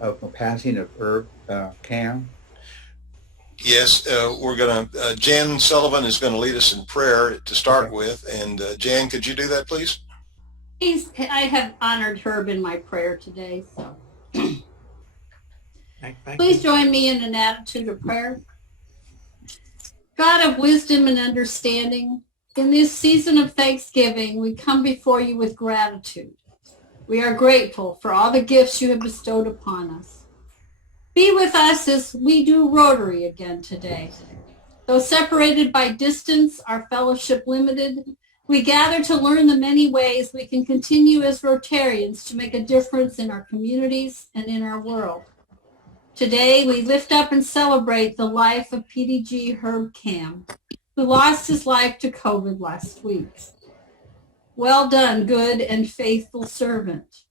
of passing of Herb Cam? Yes, we're going to, Jan Sullivan is going to lead us in prayer to start with. And Jan, could you do that, please? I have honored Herb in my prayer today, so Thank please you. join me in an attitude of prayer. God of wisdom and understanding, in this season of Thanksgiving, we come before you with gratitude. We are grateful for all the gifts you have bestowed upon us. Be with us as we do Rotary again today. Though separated by distance, our fellowship limited, we gather to learn the many ways we can continue as Rotarians to make a difference in our communities and in our world. Today, we lift up and celebrate the life of PDG Herb Cam, who lost his life to COVID last week. Well done, good and faithful servant.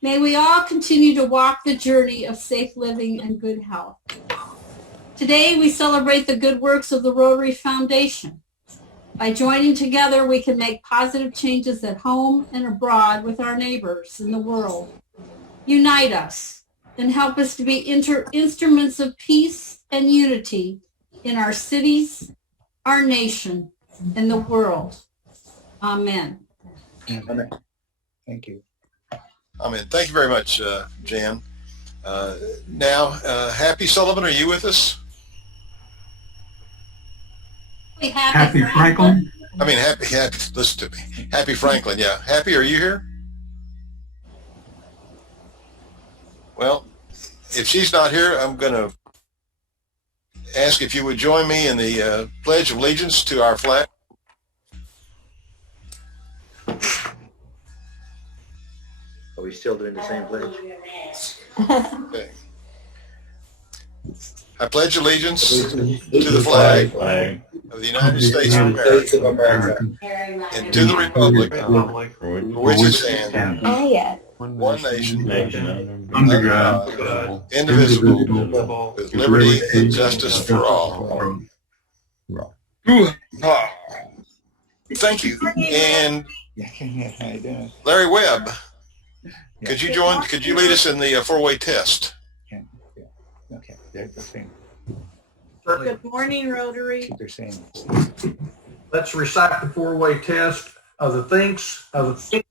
May we all continue to walk the journey of safe living and good health. Today, we celebrate the good works of the Rotary Foundation. By joining together, we can make positive changes at home and abroad with our neighbors in the world. Unite us and help us to be instruments of peace and unity in our cities, our nation, and the world. Amen. Amen. Thank you. Amen. Thank you very much, Jan. Now, Happy Sullivan, are you with us? Happy Franklin. I mean, happy, listen to me. Happy Franklin, yeah. Happy, are you here? Well, if she's not here, I'm going to ask if you would join me in the Pledge of Allegiance to our flag. Are we still doing the same pledge? Okay. I pledge allegiance to the flag of the United States of America and to the republic for which it stands, one nation, under God, indivisible, with liberty and justice for all. Thank you. And How you doing? Larry Webb, could you lead us in the four-way test? Okay, they're saying, Good morning, Rotary. they're saying. Let's recite the four-way test of the things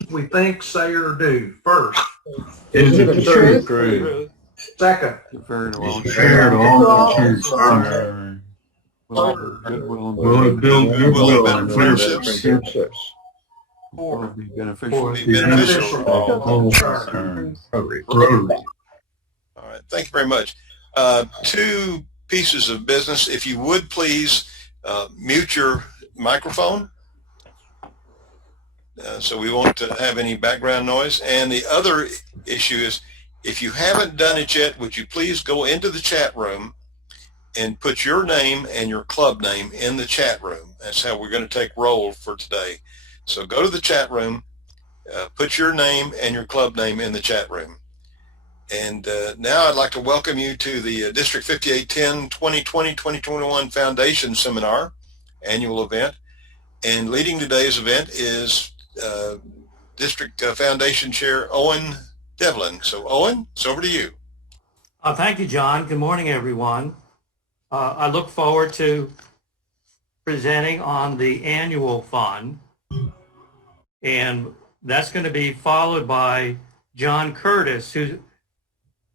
we think, say, or do. First, Is it true? second, Fair to all concerned. Will it build goodwill and friendships? Will it be beneficial beneficial to all concerned? Rotary. All right, thank you very much. Two pieces of business. If you would please mute your microphone so we won't have any background noise. And the other issue is, if you haven't done it yet, would you please go into the chat room and put your name and your club name in the chat room. That's how we're going to take roll for today. So go to the chat room, put your name and your club name in the chat room. And now I'd like to welcome you to the District 5810 2020-2021 Foundation Seminar annual event. And leading today's event is District Foundation Chair Owen Devlin. So Owen, it's over to you. Thank you, John. Good morning, everyone. I look forward to presenting on the annual fund, and that's going to be followed by John Curtis, who's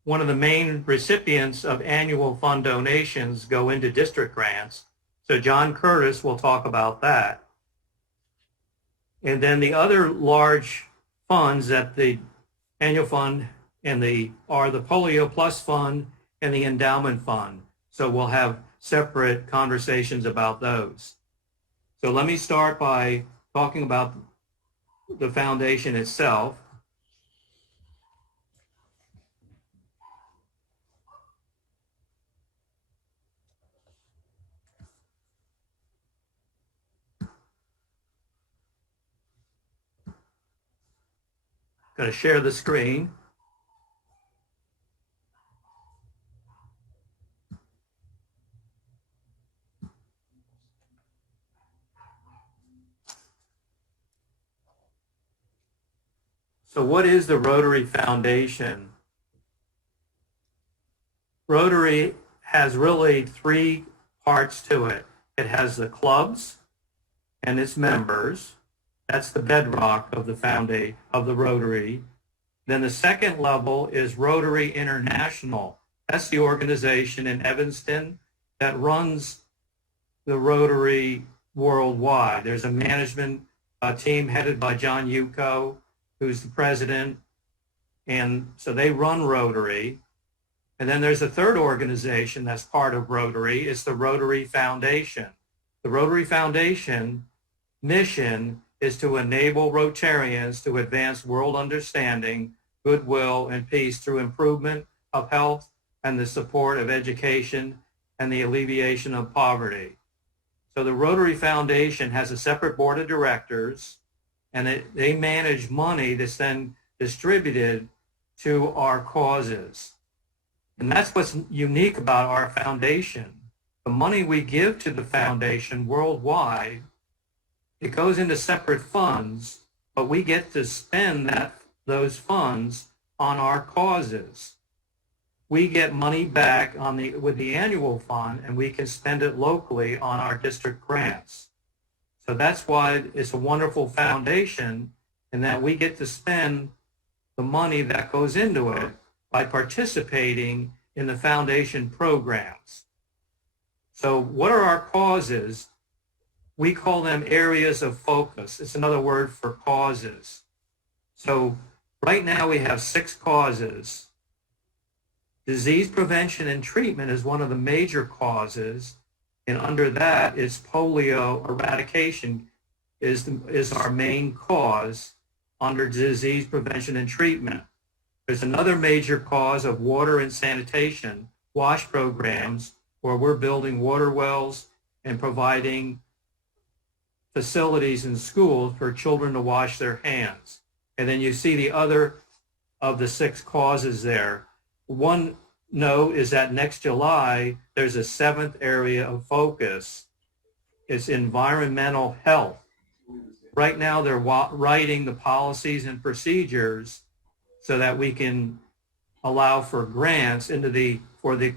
one of the main recipients of annual fund donations go into district grants. So John Curtis will talk about that. And then the other large funds that the annual fund and are the Polio Plus Fund and the Endowment Fund. So we'll have separate conversations about those. So let me start by talking about the foundation itself. Going to share the screen. So what is the Rotary Foundation? Rotary has really three parts to it. It has the clubs and its members. That's the bedrock of the foundation of the Rotary. Then the second level is Rotary International. That's the organization in Evanston that runs the Rotary worldwide. There's a management team headed by John Yuko, who's the president. And so they run Rotary. And then there's a third organization that's part of Rotary. It's the Rotary Foundation. The Rotary Foundation mission is to enable Rotarians to advance world understanding, goodwill, and peace through improvement of health and the support of education and the alleviation of poverty. So the Rotary Foundation has a separate board of directors, and they manage money that's then distributed to our causes. And that's what's unique about our foundation. The money we give to the foundation worldwide, it goes into separate funds, but we get to spend those funds on our causes. We get money back with the annual fund, and we can spend it locally on our district grants. So that's why it's a wonderful foundation, in that we get to spend the money that goes into it by participating in the foundation programs. So what are our causes? We call them areas of focus. It's another word for causes. So right now we have 6 causes. Disease prevention and treatment is one of the major causes, and under that is polio eradication is our main cause under disease prevention and treatment. There's another major cause of water and sanitation, WASH programs, where we're building water wells and providing facilities in schools for children to wash their hands. And then you see the other of the 6 causes there. One note is that next July, there's a 7th area of focus. It's environmental health. Right now, they're writing the policies and procedures so that we can allow for grants for the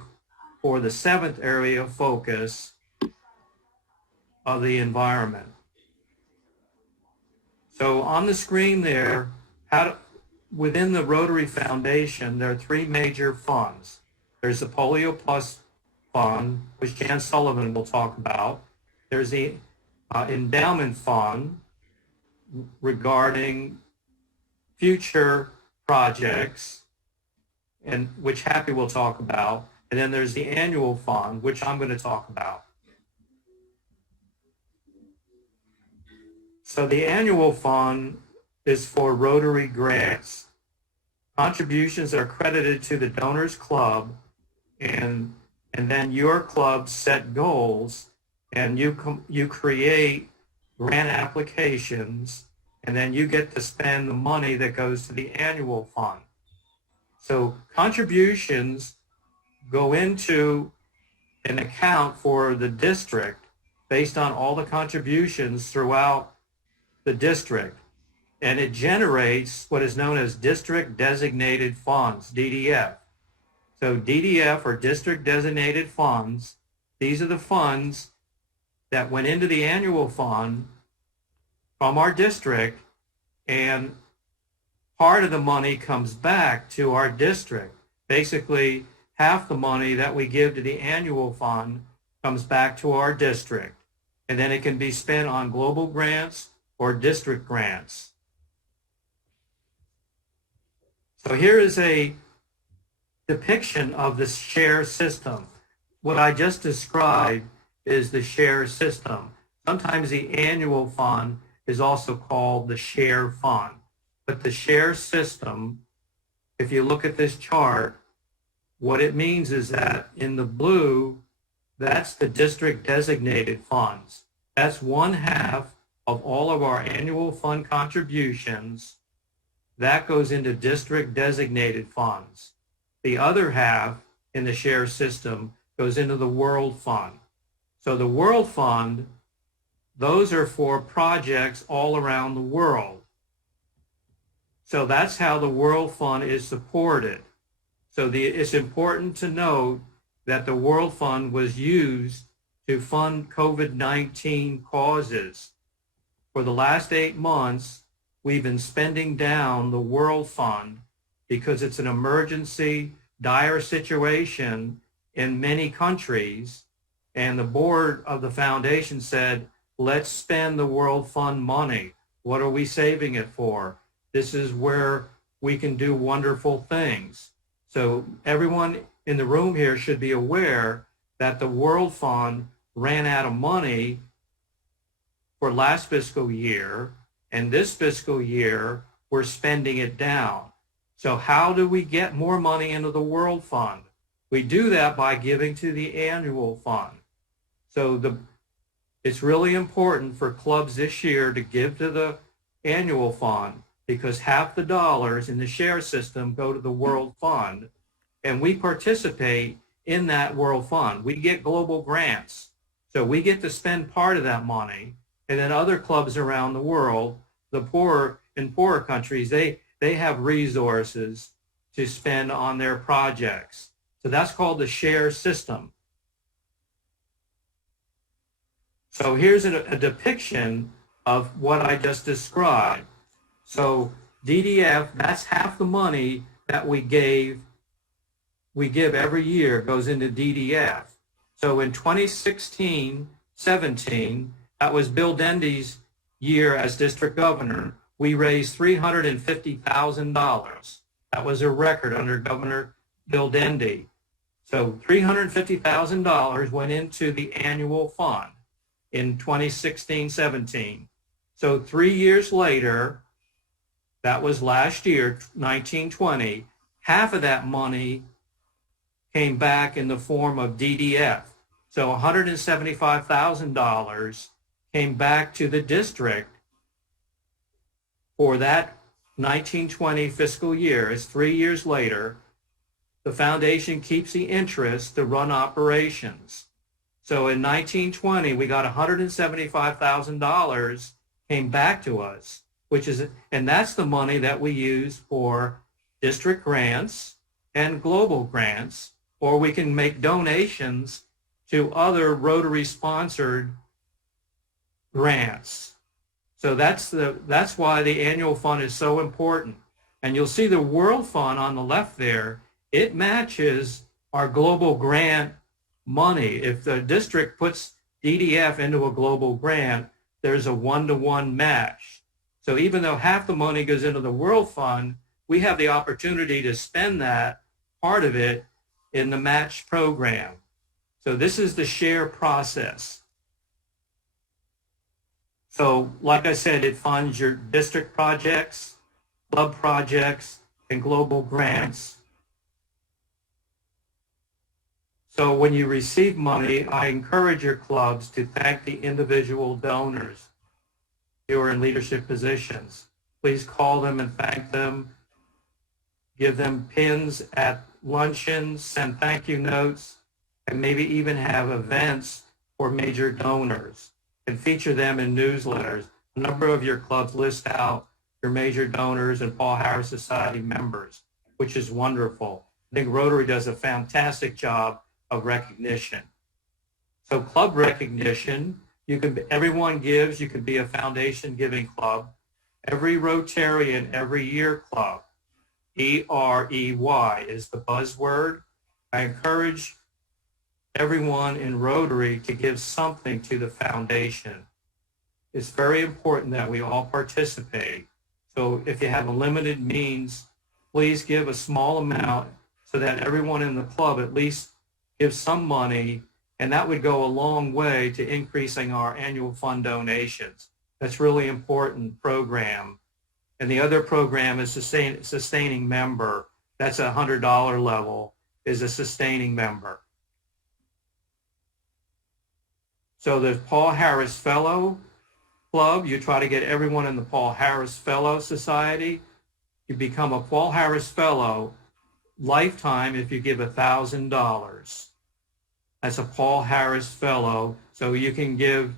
7th area of focus of the environment. So on the screen there, within the Rotary Foundation, there are 3 major funds. There's the Polio Plus Fund, which Jan Sullivan will talk about. There's the Endowment Fund regarding future projects, and which Happy will talk about. And then there's the Annual Fund, which I'm going to talk about. So the Annual Fund is for Rotary grants. Contributions are credited to the Donors Club, and then your club set goals, and you create grant applications, and then you get to spend the money that goes to the Annual Fund. So contributions go into an account for the district based on all the contributions throughout the district, and it generates what is known as district designated funds, DDF. So DDF, or district designated funds, these are the funds that went into the Annual Fund from our district, and part of the money comes back to our district. Basically, half the money that we give to the Annual Fund comes back to our district, and then it can be spent on global grants or district grants. So here is a depiction of the share system. What I just described is the share system. Sometimes the Annual Fund is also called the share fund. But the share system, if you look at this chart, what it means is that in the blue, that's the district designated funds. That's 1/2 of all of our Annual Fund contributions. That goes into district designated funds. The other half in the share system goes into the World Fund. So the World Fund, those are for projects all around the world. So that's how the World Fund is supported. So it's important to note that the World Fund was used to fund COVID-19 causes. For the last 8 months, we've been spending down the World Fund because it's an emergency, dire situation in many countries. And the board of the foundation said, let's spend the World Fund money. What are we saving it for? This is where we can do wonderful things. So everyone in the room here should be aware that the World Fund ran out of money for last fiscal year, and this fiscal year, we're spending it down. So how do we get more money into the World Fund? We do that by giving to the annual fund. So it's really important for clubs this year to give to the annual fund, because half the dollars in the share system go to the World Fund, and we participate in that World Fund. We get global grants, so we get to spend part of that money, and then other clubs around the world, the poorer countries, they have resources to spend on their projects. So that's called the share system. So here's a depiction of what I just described. So DDF, that's half the money that we give every year goes into DDF. So in 2016-17, that was Bill Dendy's year as district governor. We raised $350,000. That was a record under Governor Bill Dendy. So $350,000 went into the annual fund in 2016-17. So 3 years later, that was last year, 1920, half of that money came back in the form of DDF. So $175,000 came back to the district for that 1920 fiscal year. It's 3 years later. The foundation keeps the interest to run operations. So in 1920, we got $175,000 came back to us, and that's the money that we use for district grants and global grants, or we can make donations to other Rotary sponsored grants. So that's why the annual fund is so important. And you'll see the World Fund on the left there, it matches our global grant money. If the district puts DDF into a global grant, there's a 1-to-1 match. So even though half the money goes into the World Fund, we have the opportunity to spend that part of it in the match program. So this is the share process. So like I said, it funds your district projects, club projects, and global grants. So when you receive money, I encourage your clubs to thank the individual donors who are in leadership positions. Please call them and thank them. Give them pins at luncheons, send thank you notes, and maybe even have events for major donors and feature them in newsletters. A number of your clubs list out your major donors and Paul Harris Society members, which is wonderful. I think Rotary does a fantastic job of recognition. So club recognition, everyone gives. You can be a foundation giving club. Every Rotarian every year club, EREY is the buzzword. I encourage everyone in Rotary to give something to the foundation. It's very important that we all participate. So if you have a limited means, please give a small amount so that everyone in the club at least gives some money, and that would go a long way to increasing our annual fund donations. That's really important program. And the other program is sustaining member. That's a $100 level, is a sustaining member. So there's Paul Harris Fellow Club. You try to get everyone in the Paul Harris Fellow Society. You become a Paul Harris Fellow lifetime if you give $1,000. That's a Paul Harris Fellow. So you can give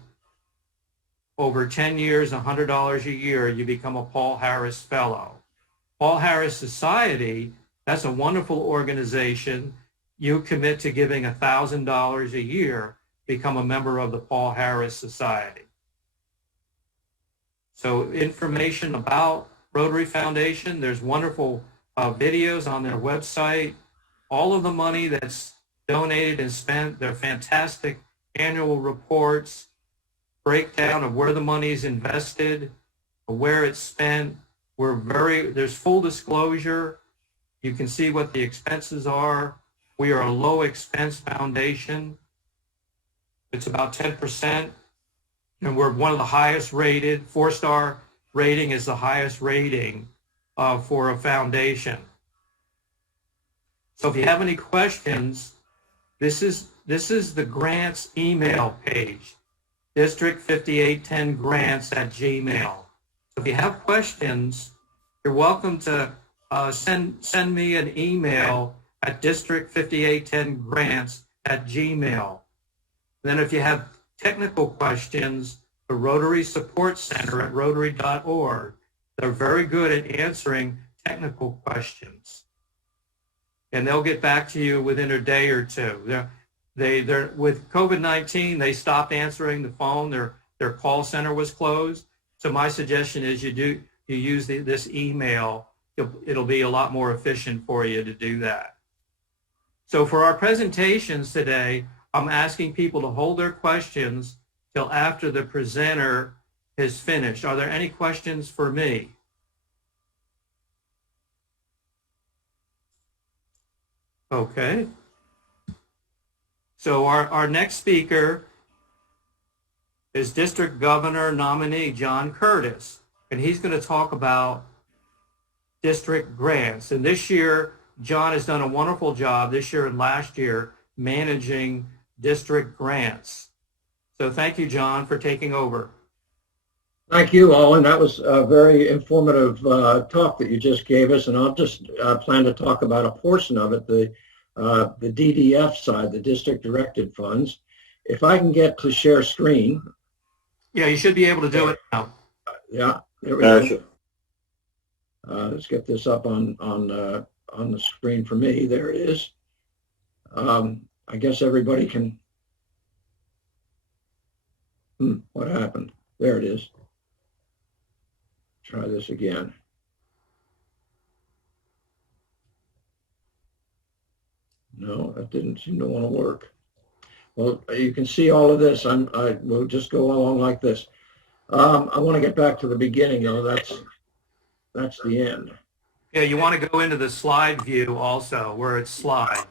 over 10 years, $100 a year, you become a Paul Harris Fellow. Paul Harris Society, That's a wonderful organization. You commit to giving $1,000 a year, become a member of the Paul Harris Society. So information about Rotary Foundation, there's wonderful videos on their website. All of the money that's donated and spent, their fantastic annual reports, breakdown of where the money is invested, where it's spent. There's full disclosure. You can see what the expenses are. We are a low expense foundation. It's about 10%, and we're one of the highest rated. 4-star rating is the highest rating for a foundation. So if you have any questions, this is the grants email page, district5810grants@gmail. So if you have questions, you're welcome to send me an email at district5810grants@gmail. Then if you have technical questions, the Rotary Support Center at rotary.org, they're very good at answering technical questions. And they'll get back to you within a day or two. They're with COVID-19, they stopped answering the phone. Their call center was closed. So my suggestion is you use this email. It'll be a lot more efficient for you to do that. So for our presentations today, I'm asking people to hold their questions till after the presenter is finished. Are there any questions for me? Okay. So our next speaker is District Governor nominee John Curtis, and he's going to talk about district grants. And this year, John has done a wonderful job this year and last year managing district grants. So thank you, John, for taking over. Thank you, Owen. That was a very informative talk that you just gave us, and I'll just plan to talk about a portion of it, the DDF side, the district directed funds. If I can get to share screen. Yeah, you should be able to do it now. Yeah, there we go. Let's get this up on the screen for me. There it is. I guess everybody can. What happened? There it is. Try this again. No, that didn't seem to want to work. Well, you can see all of this. I will just go along like this. I want to get back to the beginning, though. That's the end. Yeah, you want to go into the slide view also, where it's slide.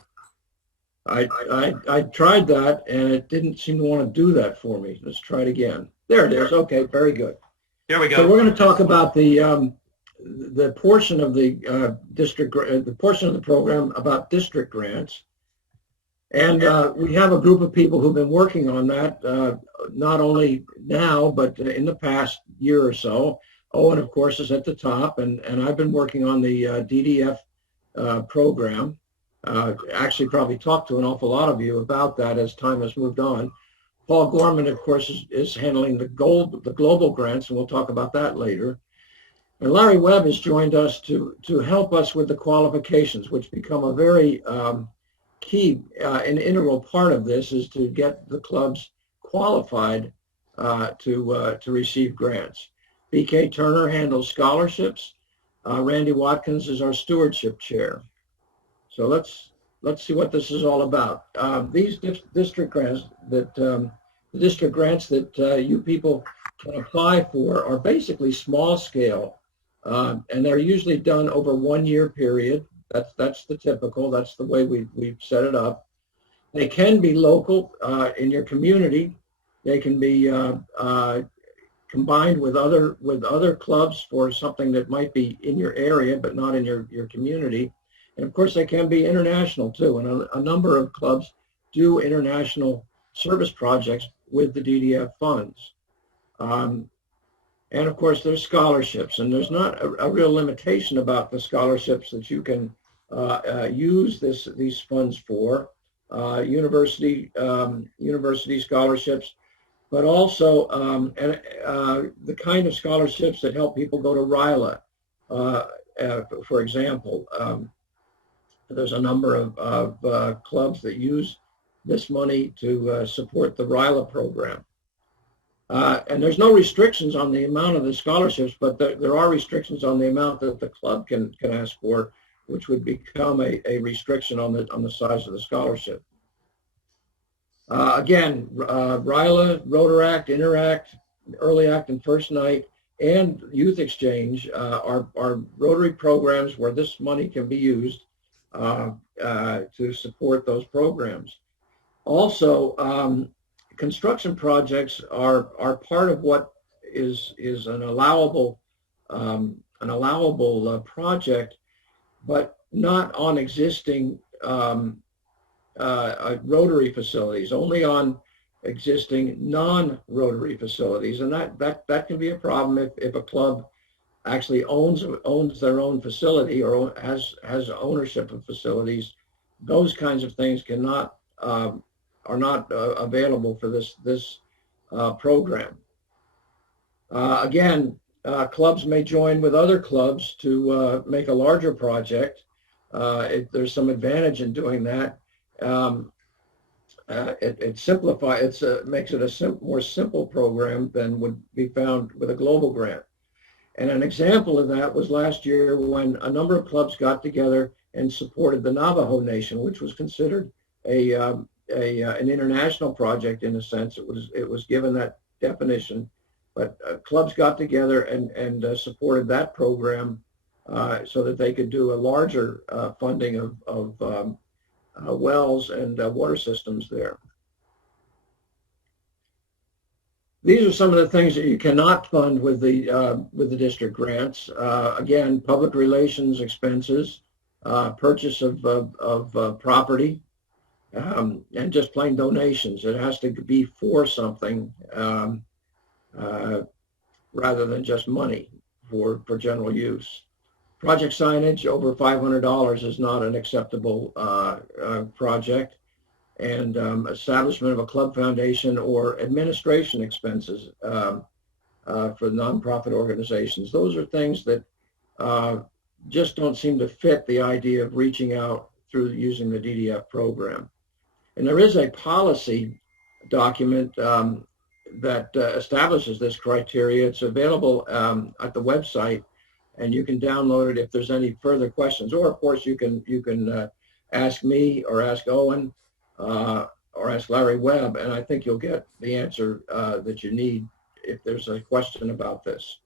I tried that, and it didn't seem to want to do that for me. Let's try it again. There it is. Okay, very good. There we go. So we're going to talk about the portion of the the portion of the program about district grants, and we have a group of people who've been working on that not only now but in the past year or so. Owen, of course, is at the top, and I've been working on the DDF program. Actually, probably talked to an awful lot of you about that as time has moved on. Paul Gorman, of course, is handling the global grants, and we'll talk about that later. And Larry Webb has joined us to help us with the qualifications, which become a very key and integral part of this, is to get the clubs qualified to receive grants. BK Turner handles scholarships. Randy Watkins is our stewardship chair. So let's see what this is all about. These district grants that you people can apply for are basically small scale, and they're usually done over 1 year period. That's the typical. That's the way we've set it up. They can be local in your community. They can be combined with other clubs for something that might be in your area but not in your community. And of course, they can be international too. And a number of clubs do international service projects with the DDF funds. And of course, there's scholarships, and there's not a real limitation about the scholarships that you can use these funds for. University scholarships, but also the kind of scholarships that help people go to RILA, for example. there's a number of clubs that use this money to support the RILA program. And there's no restrictions on the amount of the scholarships, but there are restrictions on the amount that the club can ask for, which would become a restriction on the size of the scholarship. Again, RILA, Rotaract, Interact, Early Act and First Night, and Youth Exchange are Rotary programs where this money can be used to support those programs. Also, construction projects are part of what is an allowable project, but not on existing Rotary facilities, only on existing non-Rotary facilities, and that can be a problem if a club actually owns their own facility or has ownership of facilities. Those kinds of things are not available for this program. Again, clubs may join with other clubs to make a larger project. There's some advantage in doing that. It makes it a more simple program than would be found with a global grant. And an example of that was last year when a number of clubs got together and supported the Navajo Nation, which was considered an international project in a sense. It was given that definition, but clubs got together and supported that program so that they could do a larger funding of wells and water systems there. These are some of the things that you cannot fund with the district grants. Again, public relations expenses, purchase of property, and just plain donations. It has to be for something rather than just money for general use. Project signage over $500 is not an acceptable project, and establishment of a club foundation or administration expenses for nonprofit organizations. Those are things that just don't seem to fit the idea of reaching out through using the DDF program. And there is a policy document that establishes this criteria. It's available at the website, and you can download it if there's any further questions. Or of course you can ask me or ask Owen or ask Larry Webb, and I think you'll get the answer that you need if there's a question about this.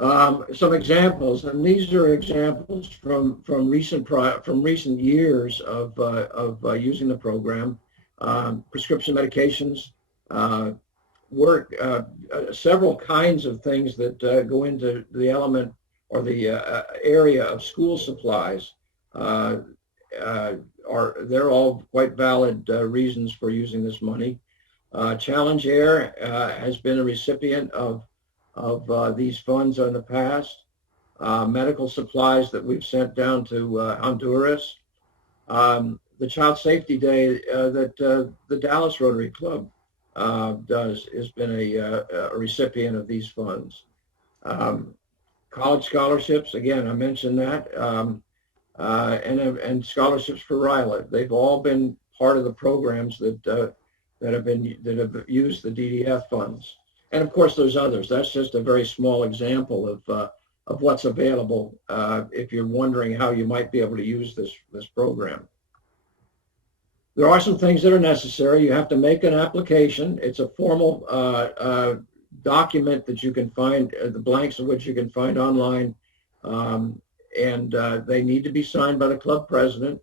Some examples, and these are examples from recent years of using the program. Prescription medications, several kinds of things that go into the element or the area of school supplies. They're all quite valid reasons for using this money. Challenge Air has been a recipient of these funds in the past. Medical supplies that we've sent down to Honduras. The Child Safety Day that the Dallas Rotary Club has been a recipient of these funds. College scholarships, again, I mentioned that, and scholarships for RILA. They've all been part of the programs that have used the DDF funds. And of course, there's others. That's just a very small example of what's available if you're wondering how you might be able to use this program. There are some things that are necessary. You have to make an application. It's a formal document that you can find, the blanks of which you can find online, and they need to be signed by the club president.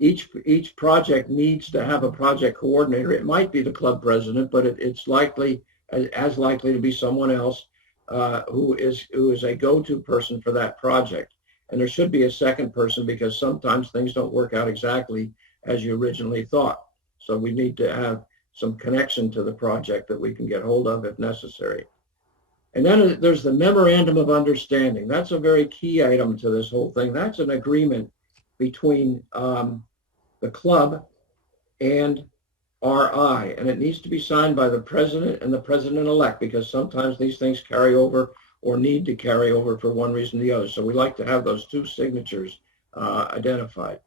Each project needs to have a project coordinator. It might be the club president, but it's likely to be someone else who is a go-to person for that project. And there should be a second person because sometimes things don't work out exactly as you originally thought. So we need to have some connection to the project that we can get hold of if necessary. And then there's the memorandum of understanding. That's a very key item to this whole thing. That's an agreement between the club and RI, and it needs to be signed by the president and the president-elect because sometimes these things carry over or need to carry over for one reason or the other. So we like to have those two signatures identified.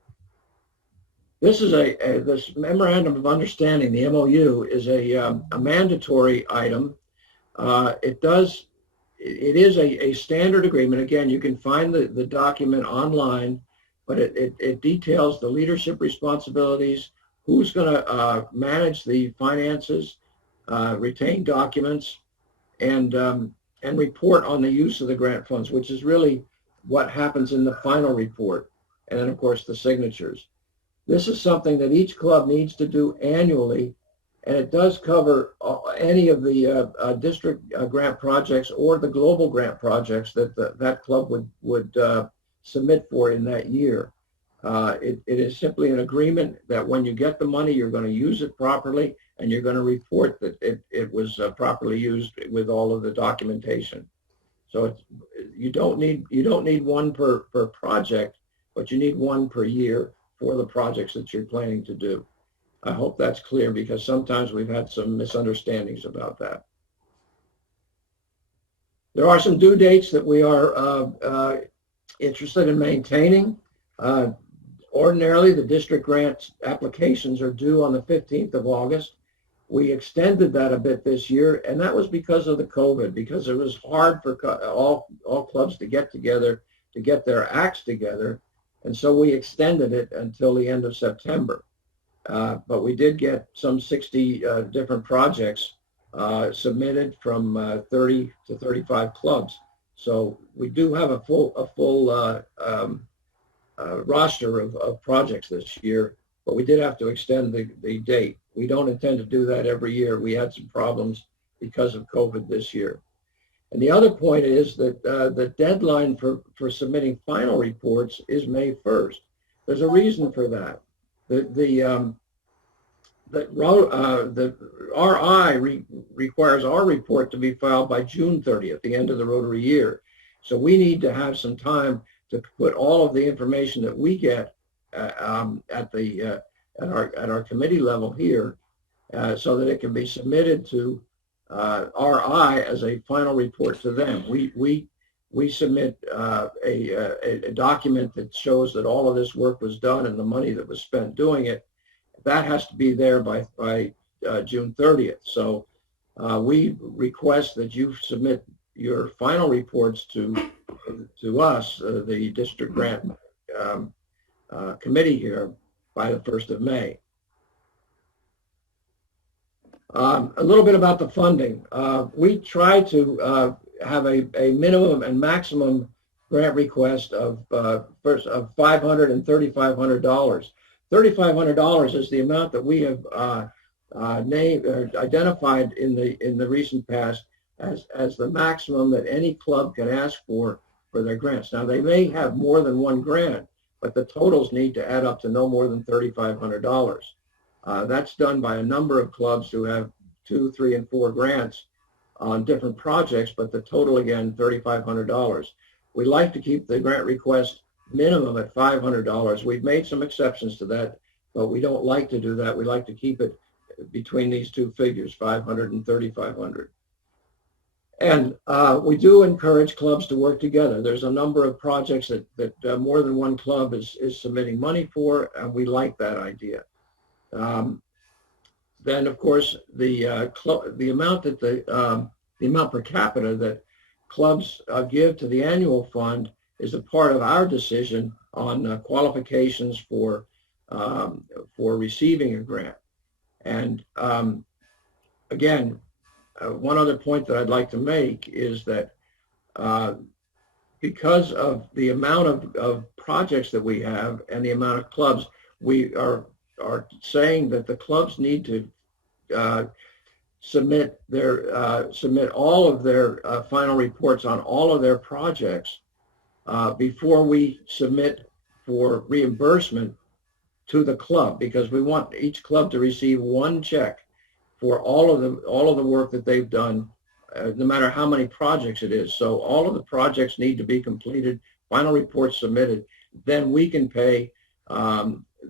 This is this memorandum of understanding, the MOU, is a mandatory item. It is a standard agreement. Again, you can find the document online, but it details the leadership responsibilities, who's going to manage the finances, retain documents, and report on the use of the grant funds, which is really what happens in the final report. And then, of course, the signatures. This is something that each club needs to do annually, and it does cover any of the district grant projects or the global grant projects that that club would submit for in that year. It is simply an agreement that when you get the money, you're going to use it properly, and you're going to report that it was properly used with all of the documentation. So you don't need one per project, but you need one per year for the projects that you're planning to do. I hope that's clear, because sometimes we've had some misunderstandings about that. There are some due dates that we are interested in maintaining. Ordinarily, the district grant applications are due on the 15th of August. We extended that a bit this year, and that was because of the COVID, because it was hard for all clubs to get together, to get their acts together. And so we extended it until the end of September. But we did get some 60 different projects submitted from 30 to 35 clubs. So we do have a full roster of projects this year, but we did have to extend the date. We don't intend to do that every year. We had some problems because of COVID this year. And the other point is that the deadline for submitting final reports is May 1st. There's a reason for that. The RI requires our report to be filed by June 30th, the end of the Rotary year. So we need to have some time to put all of the information that we get at our committee level here, so that it can be submitted to RI as a final report to them. We submit a document that shows that all of this work was done and the money that was spent doing it. That has to be there by June 30th. So we request that you submit your final reports to us, the district grant committee here, by the 1st of May. A little bit about the funding. We try to have a minimum and maximum grant request of $500 and $3,500. $3,500 is the amount that we have identified in the recent past as the maximum that any club can ask for their grants. Now, they may have more than one grant, but the totals need to add up to no more than $3,500. That's done by a number of clubs who have 2, 3, and 4 grants on different projects, but the total, again, $3,500. We like to keep the grant request minimum at $500. We've made some exceptions to that, but we don't like to do that. We like to keep it between these two figures, $500 and $3,500. And we do encourage clubs to work together. There's a number of projects that more than one club is submitting money for, and we like that idea. Then, of course, the amount that the amount per capita that clubs give to the annual fund is a part of our decision on qualifications for receiving a grant. And again, one other point that I'd like to make is that because of the amount of projects that we have and the amount of clubs, we are saying that the clubs need to submit all of their final reports on all of their projects before we submit for reimbursement to the club, because we want each club to receive one check for all of the work that they've done, no matter how many projects it is. So all of the projects need to be completed, final reports submitted, then we can pay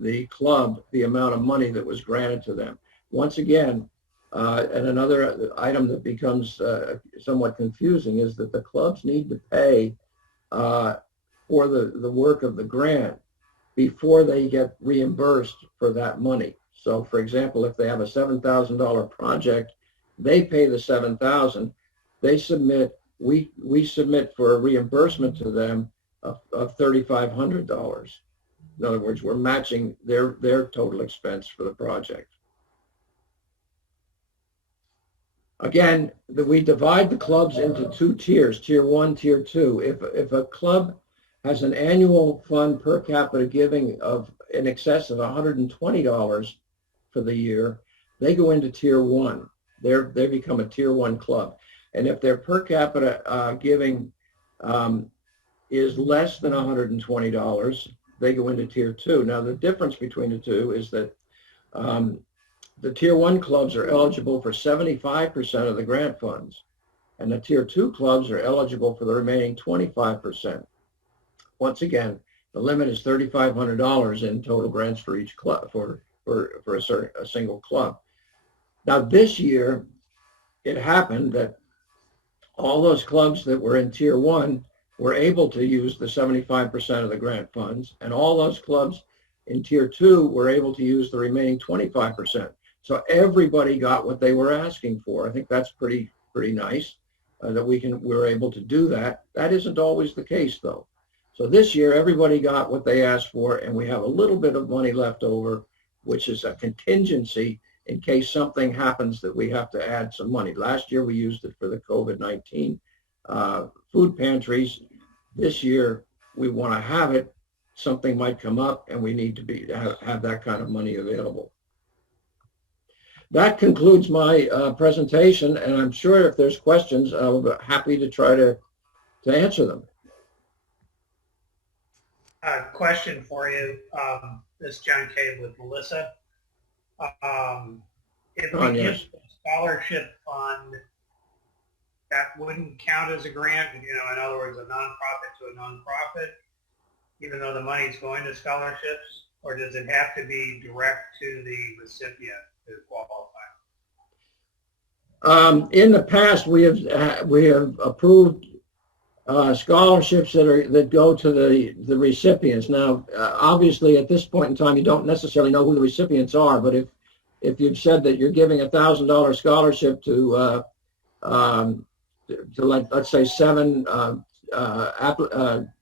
the club the amount of money that was granted to them. Once again, and another item that becomes somewhat confusing is that the clubs need to pay for the work of the grant before they get reimbursed for that money. So for example, if they have a $7,000 project, they pay the $7,000, they submit, we submit for a reimbursement to them of $3,500. In other words, we're matching their total expense for the project. Again, we divide the clubs into two tiers, tier 1, tier 2. If a club has an annual fund per capita giving of in excess of $120 for the year, they go into tier 1. They become a tier 1 club. And if their per capita giving is less than $120, they go into tier 2. Now, the difference between the two is that the tier 1 clubs are eligible for 75% of the grant funds, and the tier 2 clubs are eligible for the remaining 25%. Once again, the limit is $3,500 in total grants for each club, for a single club. Now, this year, it happened that all those clubs that were in tier 1 were able to use the 75% of the grant funds, and all those clubs in tier 2 were able to use the remaining 25%. So everybody got what they were asking for. I think that's pretty nice that we were able to do that. That isn't always the case, though. So this year, everybody got what they asked for, and we have a little bit of money left over, which is a contingency in case something happens that we have to add some money. Last year, we used it for the COVID-19 food pantries. This year, we want to have it. Something might come up, and we need to have that kind of money available. That concludes my presentation, and I'm sure if there's questions, I'll be happy to try to answer them. Question for you. This is John Cave with Melissa. If we give a scholarship fund, that wouldn't count as a grant, in other words, a nonprofit to a nonprofit, even though the money's going to scholarships, or does it have to be direct to the recipient to qualify? In the past, we have approved scholarships that go to the recipients. Now, obviously, at this point in time, you don't necessarily know who the recipients are. But if you've said that you're giving a $1,000 scholarship to let's say 7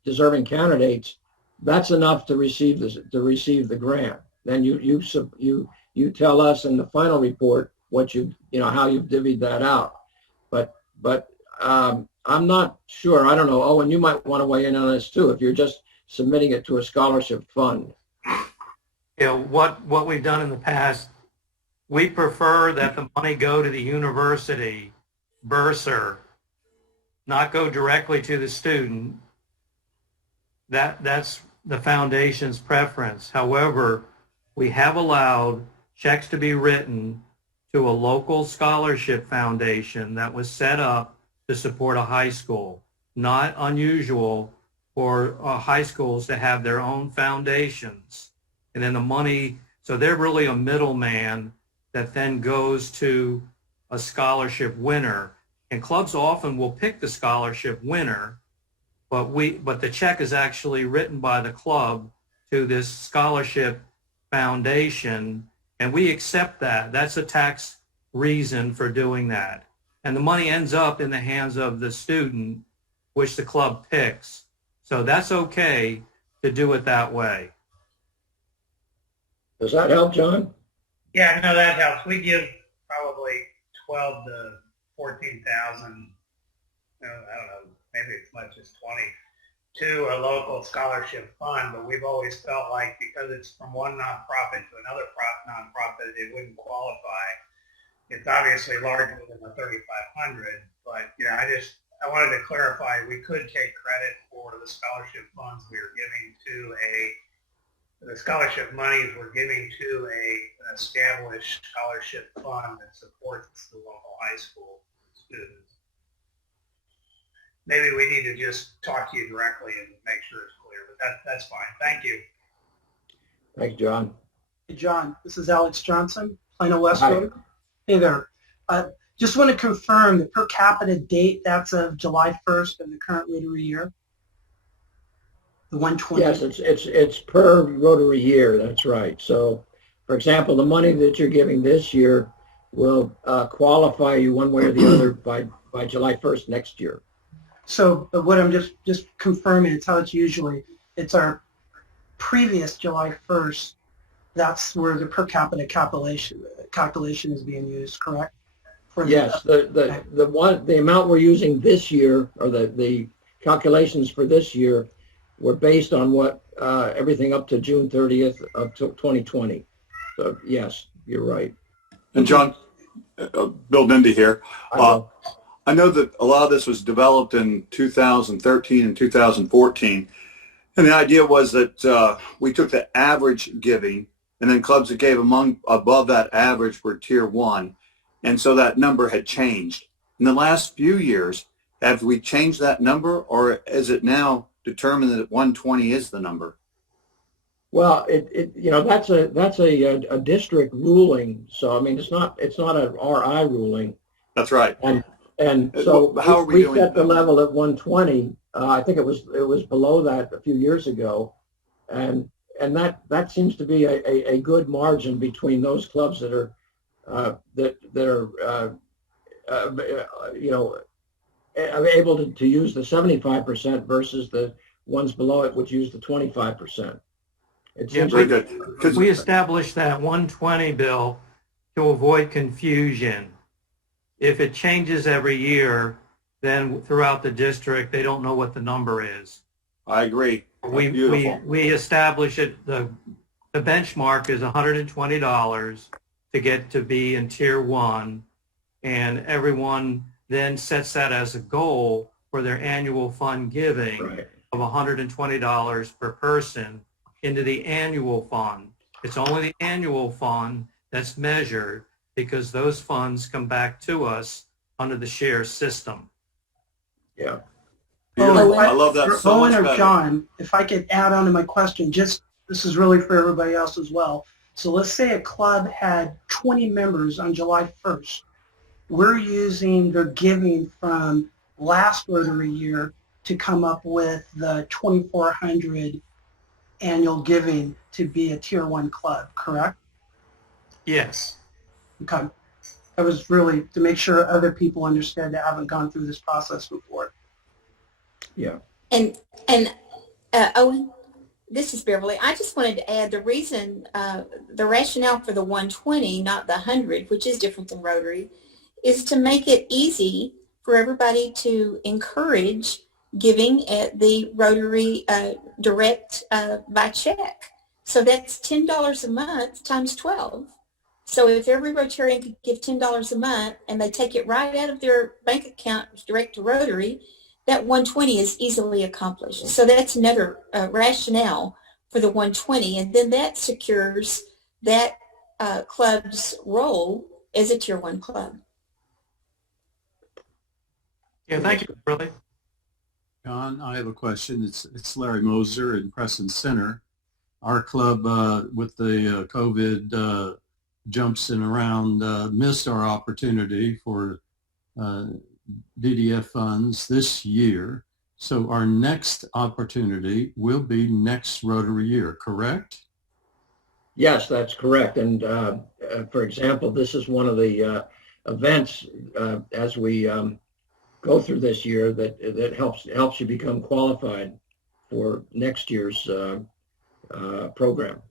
deserving candidates, that's enough to receive the grant. Then you tell us in the final report what how you've divvied that out. But I'm not sure. I don't know. Owen, you might want to weigh in on this too. If you're just submitting it to a scholarship fund. What we've done in the past, we prefer that the money go to the university bursar, not go directly to the student. That's the foundation's preference. However, we have allowed checks to be written to a local scholarship foundation that was set up to support a high school. Not unusual for high schools to have their own foundations. And then the money, so they're really a middleman that then goes to a scholarship winner. And clubs often will pick the scholarship winner, but the check is actually written by the club to this scholarship foundation, and we accept that. That's a tax reason for doing that. And the money ends up in the hands of the student, which the club picks. So that's okay to do it that way. Does that help, John? Yeah, no, that helps. We give probably 12 to 14,000, I don't know, maybe as much as 20, to a local scholarship fund, but we've always felt like because it's from one nonprofit to another nonprofit, it wouldn't qualify. It's obviously larger than the 3,500, but I wanted to clarify, we could take credit for the scholarship funds we are giving to the scholarship monies we're giving to an established scholarship fund that supports the local high school students. Maybe we need to just talk to you directly and make sure it's clear, but that's fine. Thank you. Thank you, John. Hey, John, this is Alex Johnson, Plano West Hi. Road. Hey there. Just want to confirm the per capita date, that's of July 1st of the current literary year. The 120? Yes, it's per Rotary year, that's right. So, for example, the money that you're giving this year will qualify you one way or the other by July 1st next year. So what I'm just confirming, it's how it's usually, it's our previous July 1st, that's where the per capita calculation is being used, correct? Yes, the amount we're using this year, or the calculations for this year, were based on what everything up to June 30th of 2020. So yes, you're right. And John, Bill Dindy here. I know that a lot of this was developed in 2013 and 2014. And the idea was that we took the average giving, and then clubs that gave above that average were tier 1. And so that number had changed. In the last few years, have we changed that number, or is it now determined that 120 is the number? Well, that's a district ruling. So I mean, it's not an RI ruling. That's right. And so how are we doing set the level at 120. I think it was below that a few years ago, and that seems to be a good margin between those clubs that are able to use the 75% versus the ones below it which use the 25%. Yeah, very good. We established that 120 bill to avoid confusion. If it changes every year, then throughout the district, they don't know what the number is. I agree. We establish it, the benchmark is $120 to get to be in tier 1, and everyone then sets that as a goal for their annual fund giving of $120 per person into the annual fund. It's only the annual fund that's measured because those funds come back to us under the share system. Yeah. I love that so Owen much or better. John, if I could add on to my question, this is really for everybody else as well. So let's say a club had 20 members on July 1st. We're using their giving from last Rotary year to come up with the 2,400 annual giving to be a tier 1 club, correct? Yes. Okay. That was really to make sure other people understand that haven't gone through this process before. Yeah. And Owen, this is Beverly. I just wanted to add the reason, the rationale for the 120, not the 100, which is different than Rotary, is to make it easy for everybody to encourage giving at the Rotary direct by check. So that's $10 a month times 12. So if every Rotarian could give $10 a month and they take it right out of their bank account direct to Rotary, that 120 is easily accomplished. So that's another rationale for the 120, and then that secures that club's role as a tier 1 club. Yeah, thank you, Beverly. John, I have a question. It's Larry Moser in Crescent Center. Our club, with the COVID jumps in around, missed our opportunity for DDF funds this year. So our next opportunity will be next Rotary year, correct? Yes, that's correct. And for example, this is one of the events as we go through this year that helps you become qualified for next year's program.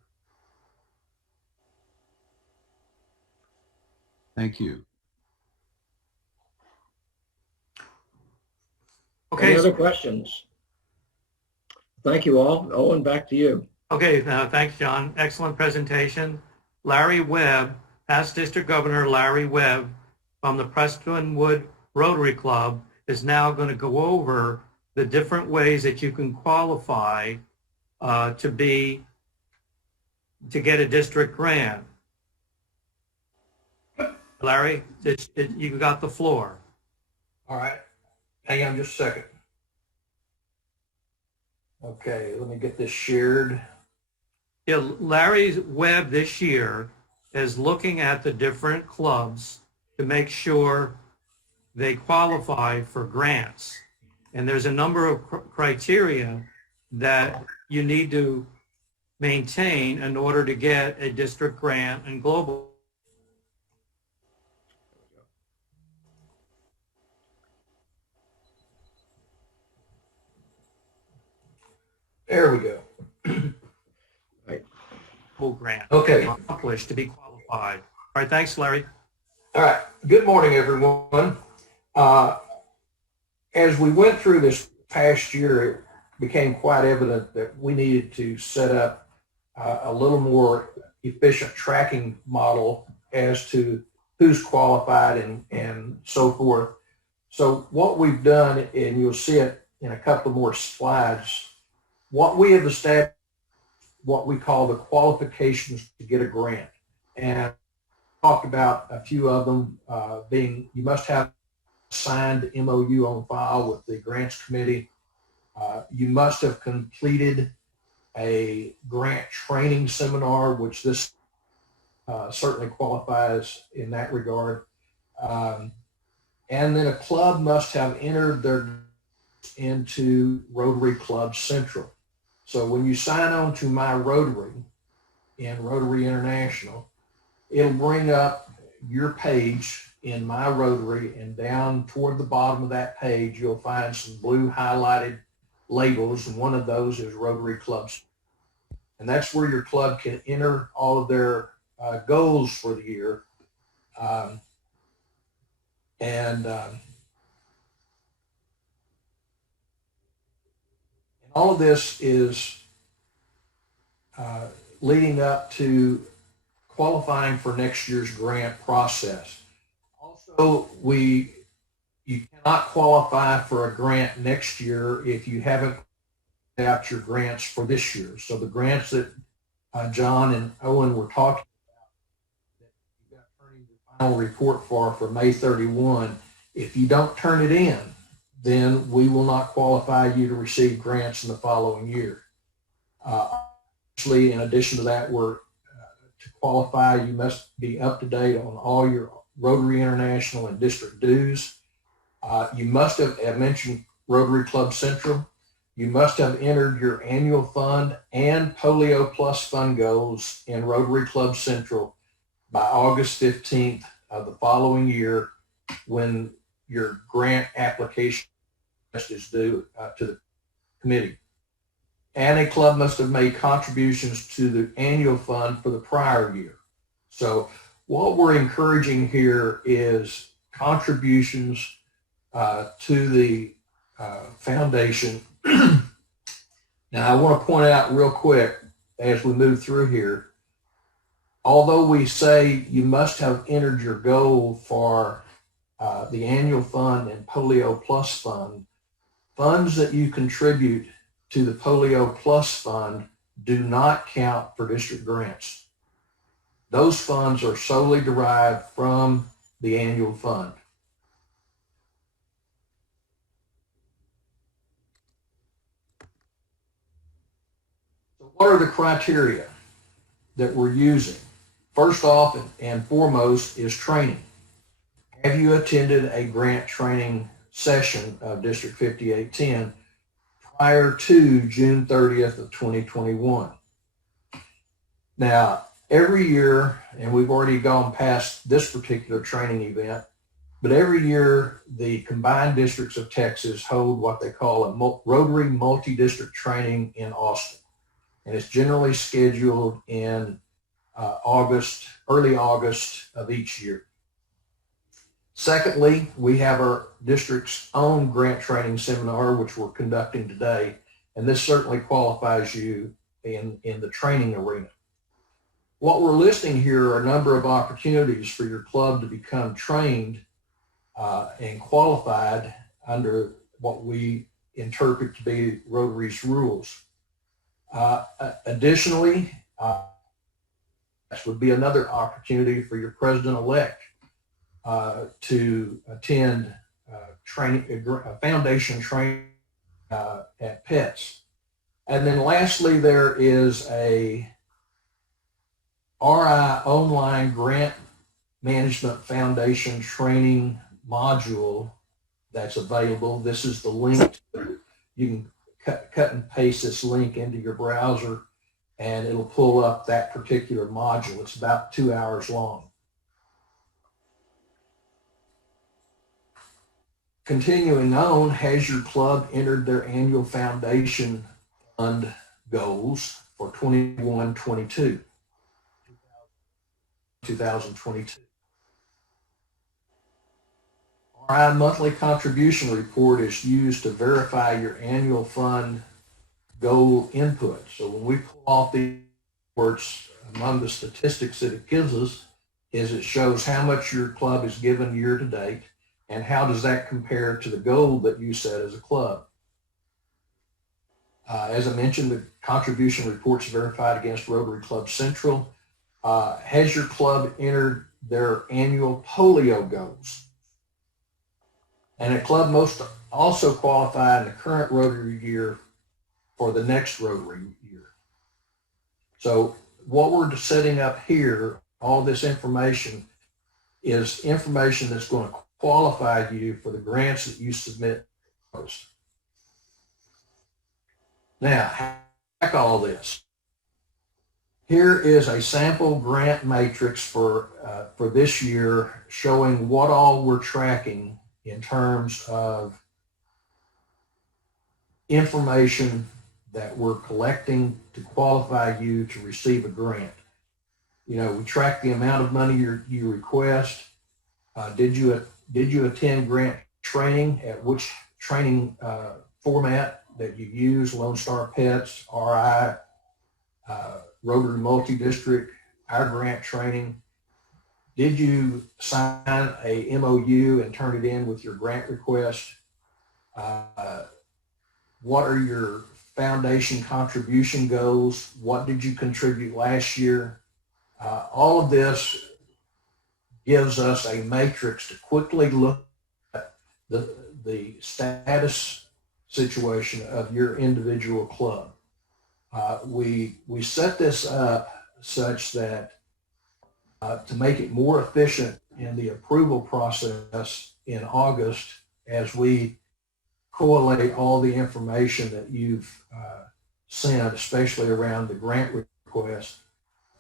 Thank you. Okay. Any other questions? Thank you all. Owen, back to you. Okay, thanks, John. Excellent presentation. Larry Webb, past District Governor Larry Webb from the Prestonwood Rotary Club is now going to go over the different ways that you can qualify to get a district grant. Larry, you got the floor. All right. Hang on just a second. Okay, let me get this shared. Yeah, Larry Webb this year is looking at the different clubs to make sure they qualify for grants. And there's a number of criteria that you need to maintain in order to get a district grant and global. There we go. Grant. Okay. Accomplished to be qualified. All right, thanks, Larry. All right. Good morning, everyone. As we went through this past year, it became quite evident that we needed to set up a little more efficient tracking model as to who's qualified and so forth. So what we've done, and you'll see it in a couple more slides, what we have established, what we call the qualifications to get a grant. And talked about a few of them being, you must have a signed MOU on file with the grants committee. You must have completed a grant training seminar, which this certainly qualifies in that regard. And then a club must have entered their into Rotary Club Central. So when you sign on to My Rotary in Rotary International, it'll bring up your page in My Rotary, and down toward the bottom of that page, you'll find some blue highlighted labels, and one of those is Rotary Clubs. And that's where your club can enter all of their goals for the year. All of this is leading up to qualifying for next year's grant process. Also, you cannot qualify for a grant next year if you haven't out your grants for this year. So the grants that John and Owen were talking about that you've got to turn in your final report for May 31, if you don't turn it in, then we will not qualify you to receive grants in the following year. Actually, in addition to that, to qualify, you must be up to date on all your Rotary International and district dues. You must have, I mentioned Rotary Club Central. You must have entered your annual fund and Polio Plus fund goals in Rotary Club Central by August 15th of the following year, when your grant application is due to the committee. And a club must have made contributions to the annual fund for the prior year. So what we're encouraging here is contributions to the foundation. Now, I want to point out real quick as we move through here, although we say you must have entered your goal for the annual fund and Polio Plus fund, funds that you contribute to the Polio Plus fund do not count for district grants. Those funds are solely derived from the annual fund. So what are the criteria that we're using? First off and foremost is training. Have you attended a grant training session of District 5810 prior to June 30th of 2021? Now, every year, and we've already gone past this particular training event, but every year the combined districts of Texas hold what they call a Rotary multi-district training in Austin. And it's generally scheduled in early August of each year. Secondly, we have our district's own grant training seminar, which we're conducting today, and this certainly qualifies you in the training arena. What we're listing here are a number of opportunities for your club to become trained and qualified under what we interpret to be Rotary's rules. Additionally, this would be another opportunity for your president-elect to attend foundation training at PETS. And then lastly, there is a RI online grant management foundation training module that's available. This is the link. You can cut and paste this link into your browser, and it'll pull up that particular module. It's about 2 hours long. Continuing on, has your club entered their annual foundation fund goals for 21-22? 2022. RI monthly contribution report is used to verify your annual fund goal input. So when we pull off these reports, among the statistics that it gives us is it shows how much your club has given year to date and how does that compare to the goal that you set as a club. As I mentioned, the contribution report's verified against Rotary Club Central. Has your club entered their annual polio goals? And a club must also qualify in the current Rotary year for the next Rotary year. So what we're setting up here, all this information, is information that's going to qualify you for the grants that you submit. Now, back all this. Here is a sample grant matrix for this year showing what all we're tracking in terms of information that we're collecting to qualify you to receive a grant. You know, we track the amount of money you request. Did you attend grant training? At which training format that you use? Lone Star Pets, RI, Rotary Multi-District, our grant training. Did you sign a MOU and turn it in with your grant request? What are your foundation contribution goals? What did you contribute last year? All of this gives us a matrix to quickly look at the status situation of your individual club. We set this up such that to make it more efficient in the approval process in August, as we correlate all the information that you've sent, especially around the grant request.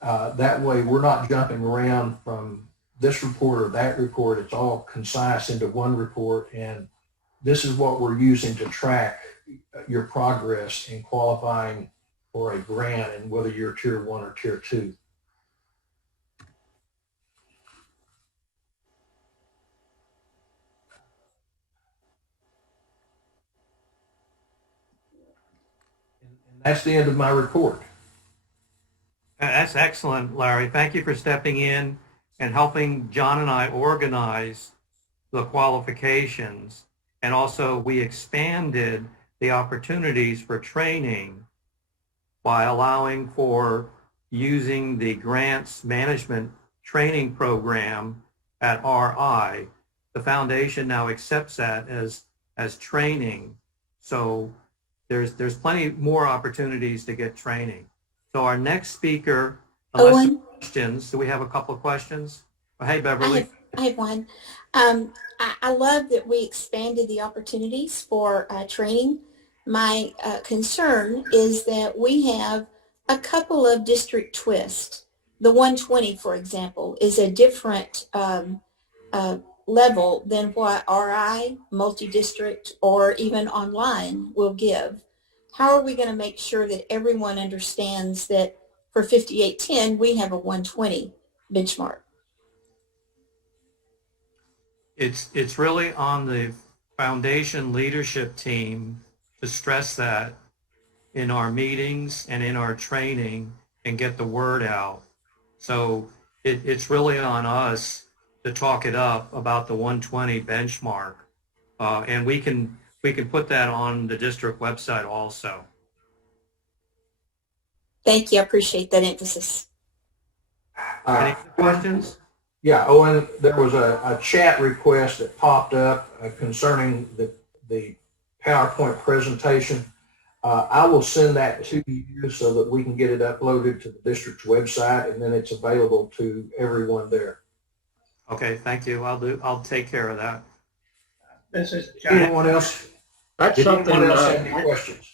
That way we're not jumping around from this report or that report. It's all concise into one report, and this is what we're using to track your progress in qualifying for a grant, and whether you're tier 1 or tier 2. And that's the end of my report. That's excellent, Larry. Thank you for stepping in and helping John and I organize the qualifications. And also we expanded the opportunities for training by allowing for using the grants management training program at RI. The foundation now accepts that as training. So there's plenty more opportunities to get training. So our next speaker, unless there are questions, do we have a couple of questions? Oh, hey, Beverly. I have one. I love that we expanded the opportunities for training. My concern is that we have a couple of district twists. The 120, for example, is a different level than what RI, multi-district, or even online will give. How are we going to make sure that everyone understands that for 5810, we have a 120 benchmark? It's really on the foundation leadership team to stress that in our meetings and in our training and get the word out. So it's really on us to talk it up about the 120 benchmark. And we can put that on the district website also. Thank you. I appreciate that emphasis. Any questions? Yeah, Owen, there was a chat request that popped up concerning the PowerPoint presentation. I will send that to you so that we can get it uploaded to the district's website, and then it's available to everyone there. Okay, thank you. I'll take care of that. This is John. Anyone else? That's Did something. anyone else have any questions?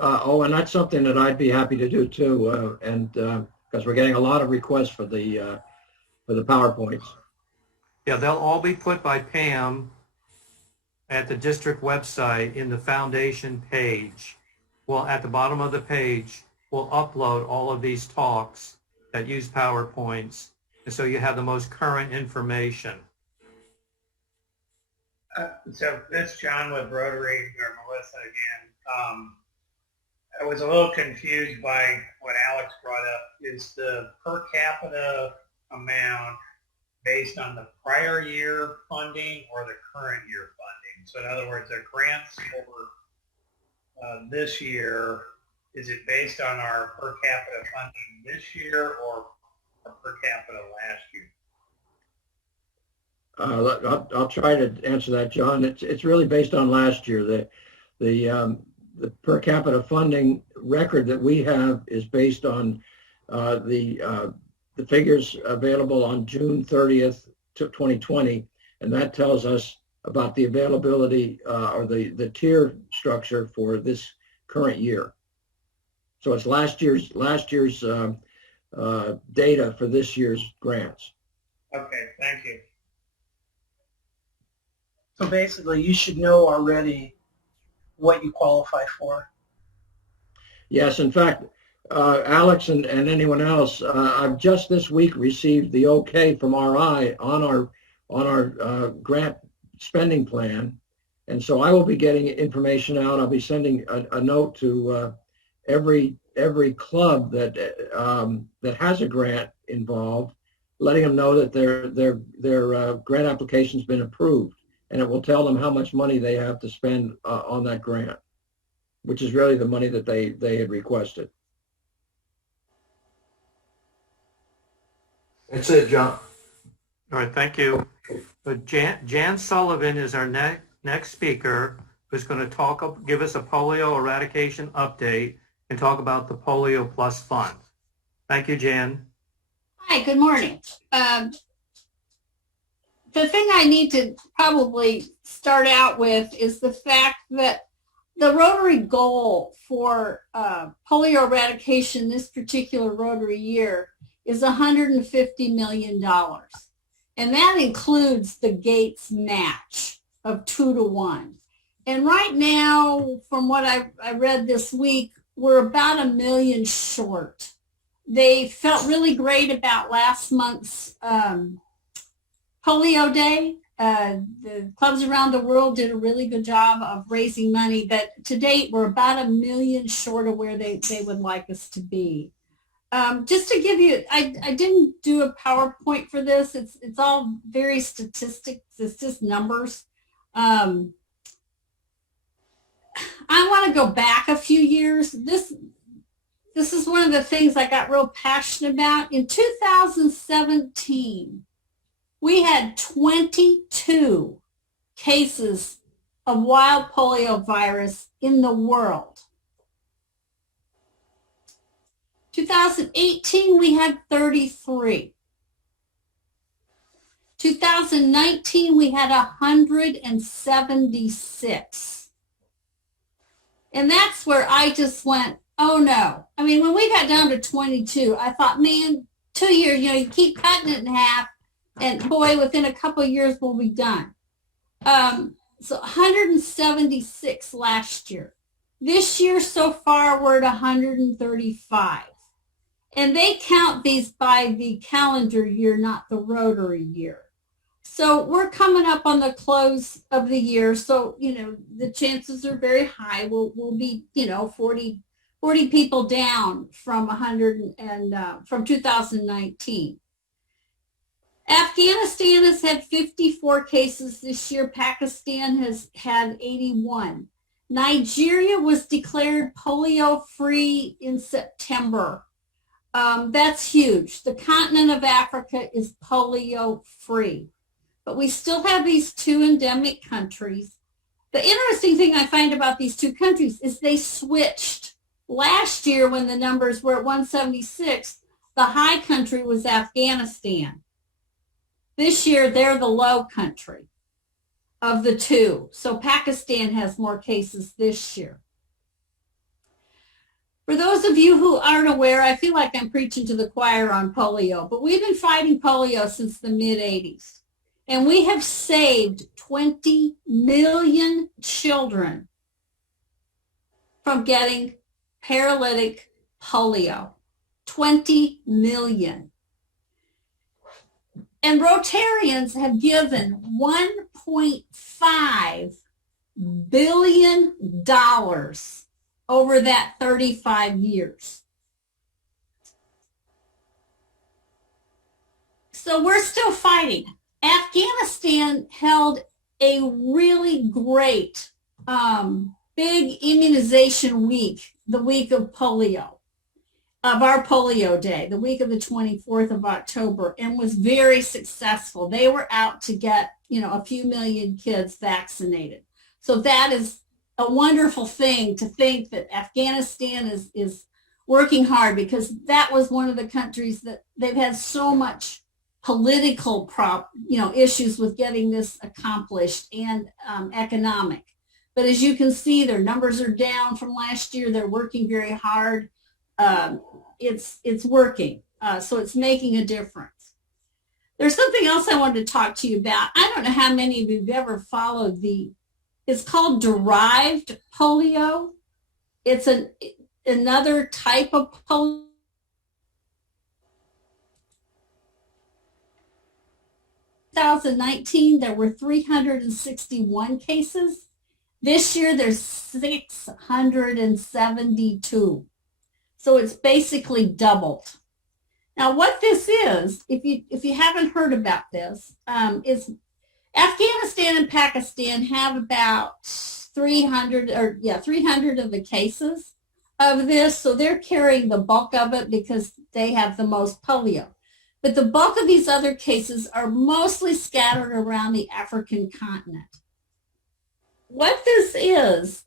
And that's something that I'd be happy to do too. And because we're getting a lot of requests for the PowerPoints. Yeah, they'll all be put by Pam at the district website in the foundation page. Well, at the bottom of the page, we'll upload all of these talks that use PowerPoints. And so you have the most current information. So this is John with Rotary, or Melissa again. I was a little confused by what Alex brought up. Is the per capita amount based on the prior year funding or the current year funding? So in other words, the grants for this year, is it based on our per capita funding this year or our per capita last year? I'll try to answer that, John. It's really based on last year. The per capita funding record that we have is based on the figures available on June 30th, 2020, and that tells us about the availability or the tier structure for this current year. So it's last year's data for this year's grants. Okay, thank you. So basically, you should know already what you qualify for. Yes, in fact, Alex and anyone else, I've just this week received the okay from RI on our grant spending plan, and so I will be getting information out. I'll be sending a note to every club that has a grant involved, letting them know that their grant application's been approved, and it will tell them how much money they have to spend on that grant, which is really the money that they had requested. That's it, John. All right, thank you. But Jan Sullivan is our next speaker, who's going to give us a polio eradication update and talk about the Polio Plus Fund. Thank you, Jan. Hi, good morning. The thing I need to probably start out with is the fact that the Rotary goal for polio eradication this particular Rotary year is $150 million. And that includes the Gates match of 2-to-1. And right now, from what I read this week, we're about $1 million short. They felt really great about last month's Polio Day. The clubs around the world did a really good job of raising money, but to date, we're about $1 million short of where they would like us to be. Just to give you, I didn't do a PowerPoint for this. It's all very statistics. It's just numbers. I want to go back a few years. This is one of the things I got real passionate about. In 2017, we had 22 cases of wild polio virus in the world. 2018, we had 33. 2019, we had 176. And that's where I just went, oh no. I mean, when we got down to 22, I thought, man, 2 years, you keep cutting it in half, and boy, within a couple of years, we'll be done. So 176 last year. This year so far, we're at 135. And they count these by the calendar year, not the Rotary year. So we're coming up on the close of the year. So, the chances are very high. We'll be, 40 people down from 100 and from 2019. Afghanistan has had 54 cases this year. Pakistan has had 81. Nigeria was declared polio-free in September. That's huge. The continent of Africa is polio-free. But we still have these two endemic countries. The interesting thing I find about these two countries is they switched. Last year when the numbers were at 176, the high country was Afghanistan. This year, they're the low country of the two. So Pakistan has more cases this year. For those of you who aren't aware, I feel like I'm preaching to the choir on polio, but we've been fighting polio since the mid-'80s. And we have saved 20 million children from getting paralytic polio. 20 million. And Rotarians have given $1.5 billion over that 35 years. So we're still fighting. Afghanistan held a really great big immunization week, the week of polio, of our polio day, the week of the 24th of October, and was very successful. They were out to get, a few million kids vaccinated. So that is a wonderful thing to think that Afghanistan is working hard, because that was one of the countries that they've had so much political issues with getting this accomplished, and economic. But as you can see, their numbers are down from last year. They're working very hard. It's working. So it's making a difference. There's something else I wanted to talk to you about. I don't know how many of you have ever followed it's called derived polio. It's another type of polio. 2019, there were 361 cases. This year, there's 672. So it's basically doubled. Now, what this is, if you haven't heard about this, is Afghanistan and Pakistan have about 300 of the cases of this. So they're carrying the bulk of it because they have the most polio. But the bulk of these other cases are mostly scattered around the African continent. What this is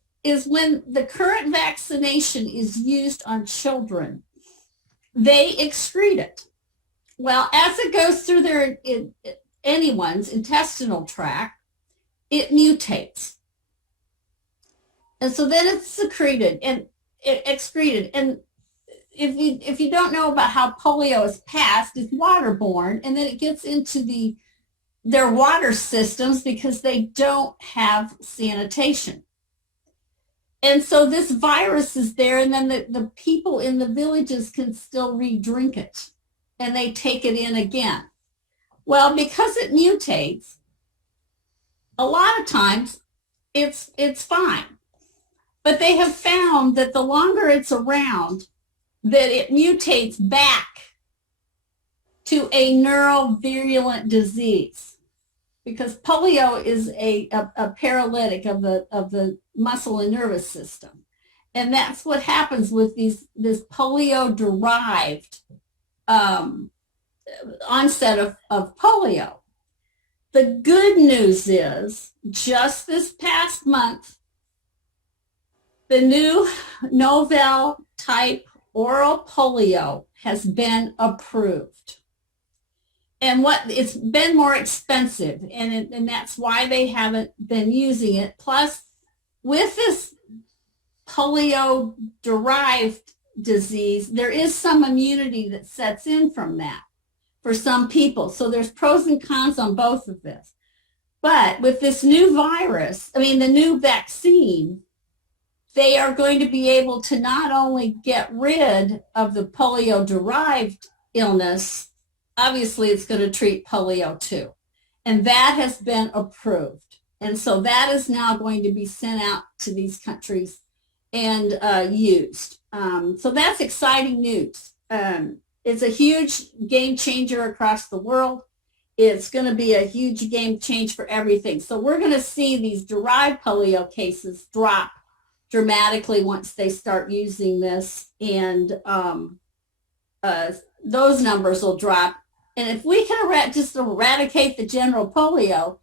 when the current vaccination is used on children, they excrete it. Well, as it goes through anyone's intestinal tract, it mutates. And so then it's excreted. And if you don't know about how polio is passed, it's waterborne, and then it gets into their water systems because they don't have sanitation. And so this virus is there, and then the people in the villages can still re-drink it, and they take it in again. Well, because it mutates, a lot of times it's fine. But they have found that the longer it's around, that it mutates back to a neurovirulent disease, because polio is a paralytic of the muscle and nervous system. And that's what happens with this polio-derived onset of polio. The good news is, just this past month, the new novel type oral polio has been approved. And it's been more expensive, and that's why they haven't been using it. Plus, with this polio-derived disease, there is some immunity that sets in from that for some people. So there's pros and cons on both of this. But with this new the new vaccine, they are going to be able to not only get rid of the polio-derived illness, obviously it's going to treat polio too. And that has been approved. And so that is now going to be sent out to these countries and used. So that's exciting news. It's a huge game changer across the world. It's going to be a huge game change for everything. So we're going to see these derived polio cases drop dramatically once they start using this, and those numbers will drop. And if we can just eradicate the general polio,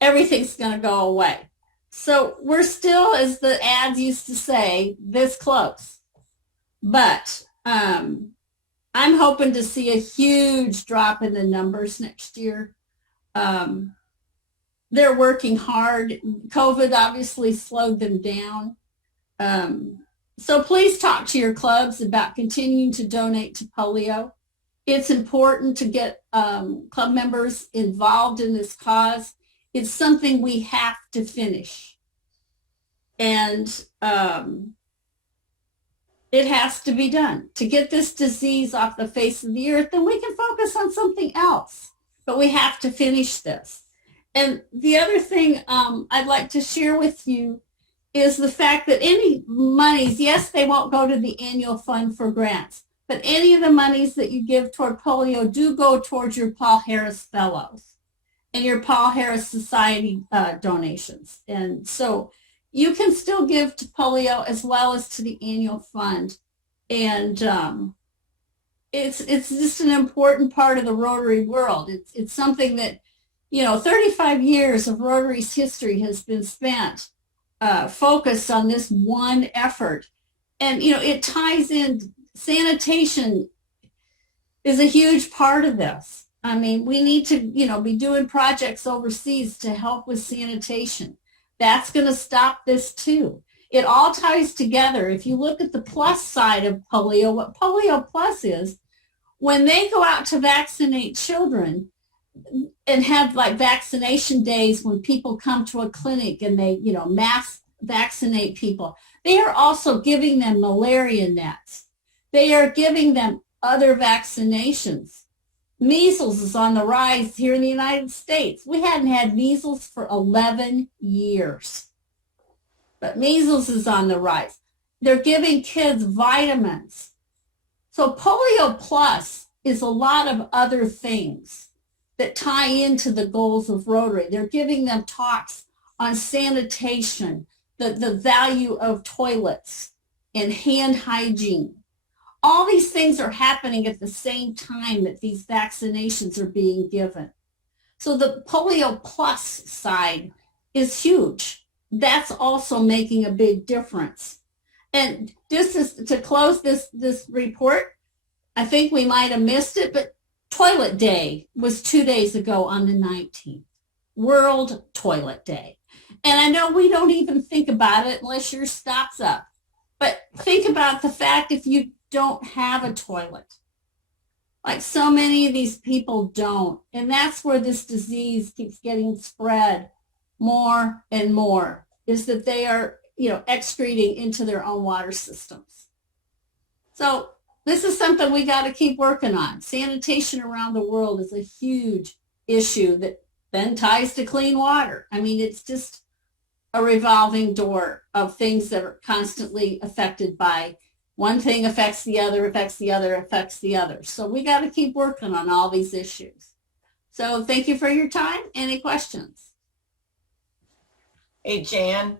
everything's going to go away. So we're still, as the ads used to say, this close. But I'm hoping to see a huge drop in the numbers next year. They're working hard. COVID obviously slowed them down. So please talk to your clubs about continuing to donate to polio. It's important to get club members involved in this cause. It's something we have to finish. And it has to be done. To get this disease off the face of the earth, then we can focus on something else. But we have to finish this. And the other thing I'd like to share with you is the fact that any monies, yes, they won't go to the annual fund for grants, but any of the monies that you give toward polio do go towards your Paul Harris Fellows and your Paul Harris Society donations. And so you can still give to polio as well as to the annual fund. And it's just an important part of the Rotary world. It's something that, 35 years of Rotary's history has been spent focused on this one effort. And, it ties in, sanitation is a huge part of this. I mean, we need to, be doing projects overseas to help with sanitation. That's going to stop this too. It all ties together. If you look at the plus side of polio, what Polio Plus is, when they go out to vaccinate children and have like vaccination days when people come to a clinic and they, mass vaccinate people, they are also giving them malaria nets. They are giving them other vaccinations. Measles is on the rise here in the United States. We hadn't had measles for 11 years. But measles is on the rise. They're giving kids vitamins. So Polio Plus is a lot of other things that tie into the goals of Rotary. They're giving them talks on sanitation, the value of toilets and hand hygiene. All these things are happening at the same time that these vaccinations are being given. So the Polio Plus side is huge. That's also making a big difference. And this is to close this report. I think we might have missed it, but Toilet Day was 2 days ago on the 19th, World Toilet Day. And I know we don't even think about it unless yours stops up. But think about the fact if you don't have a toilet. Like so many of these people don't. And that's where this disease keeps getting spread more and more, is that they are, excreting into their own water systems. So this is something we got to keep working on. Sanitation around the world is a huge issue that then ties to clean water. I mean, it's just a revolving door of things that are constantly affected by one thing affects the other, affects the other, affects the other. So we got to keep working on all these issues. So thank you for your time. Any questions? Hey, Jan.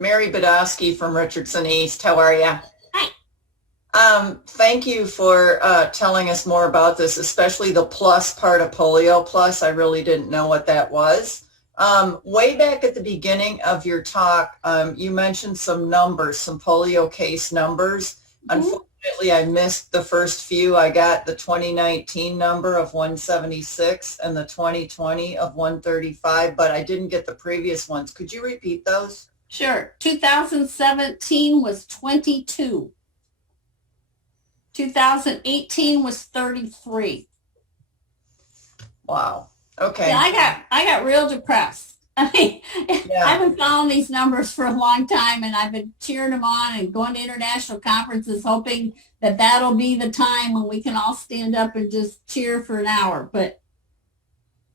Mary Badowski from Richardson East. How are you? Hi. Thank you for telling us more about this, especially the plus part of Polio Plus. I really didn't know what that was. Way back at the beginning of your talk, you mentioned some numbers, some polio case numbers. Unfortunately, I missed the first few. I got the 2019 number of 176 and the 2020 of 135, but I didn't get the previous ones. Could you repeat those? Sure. 2017 was 22. 2018 was 33. Wow. Okay. Yeah, I got real depressed. I mean, I've been following these numbers for a long time, and I've been cheering them on and going to international conferences, hoping that that'll be the time when we can all stand up and just cheer for an hour. But,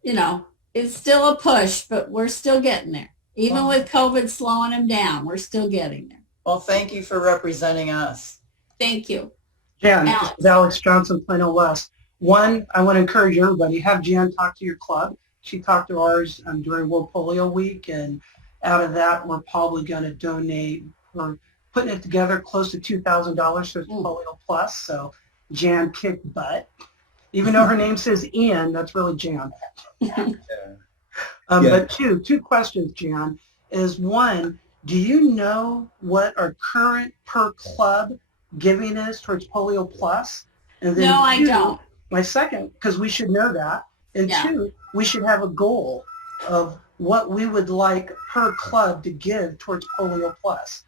it's still a push, but we're still getting there. Even with COVID slowing them down, we're still getting there. Well, thank you for representing us. Thank you. Jan, this is Alex Johnson, Plano West. One, I want to encourage everybody, have Jan talk to your club. She talked to ours during World Polio Week, and out of that, we're probably going to donate, we're putting it together close to $2,000 for Polio Plus, so Jan kicked butt. Even though her name says Ian, that's really Jan. But two questions, Jan, is one, do you know what our current per club giving is towards Polio Plus? And then No, I don't. My second, because we should know that, and two, we should have a goal of what we would like per club to give towards Polio Plus.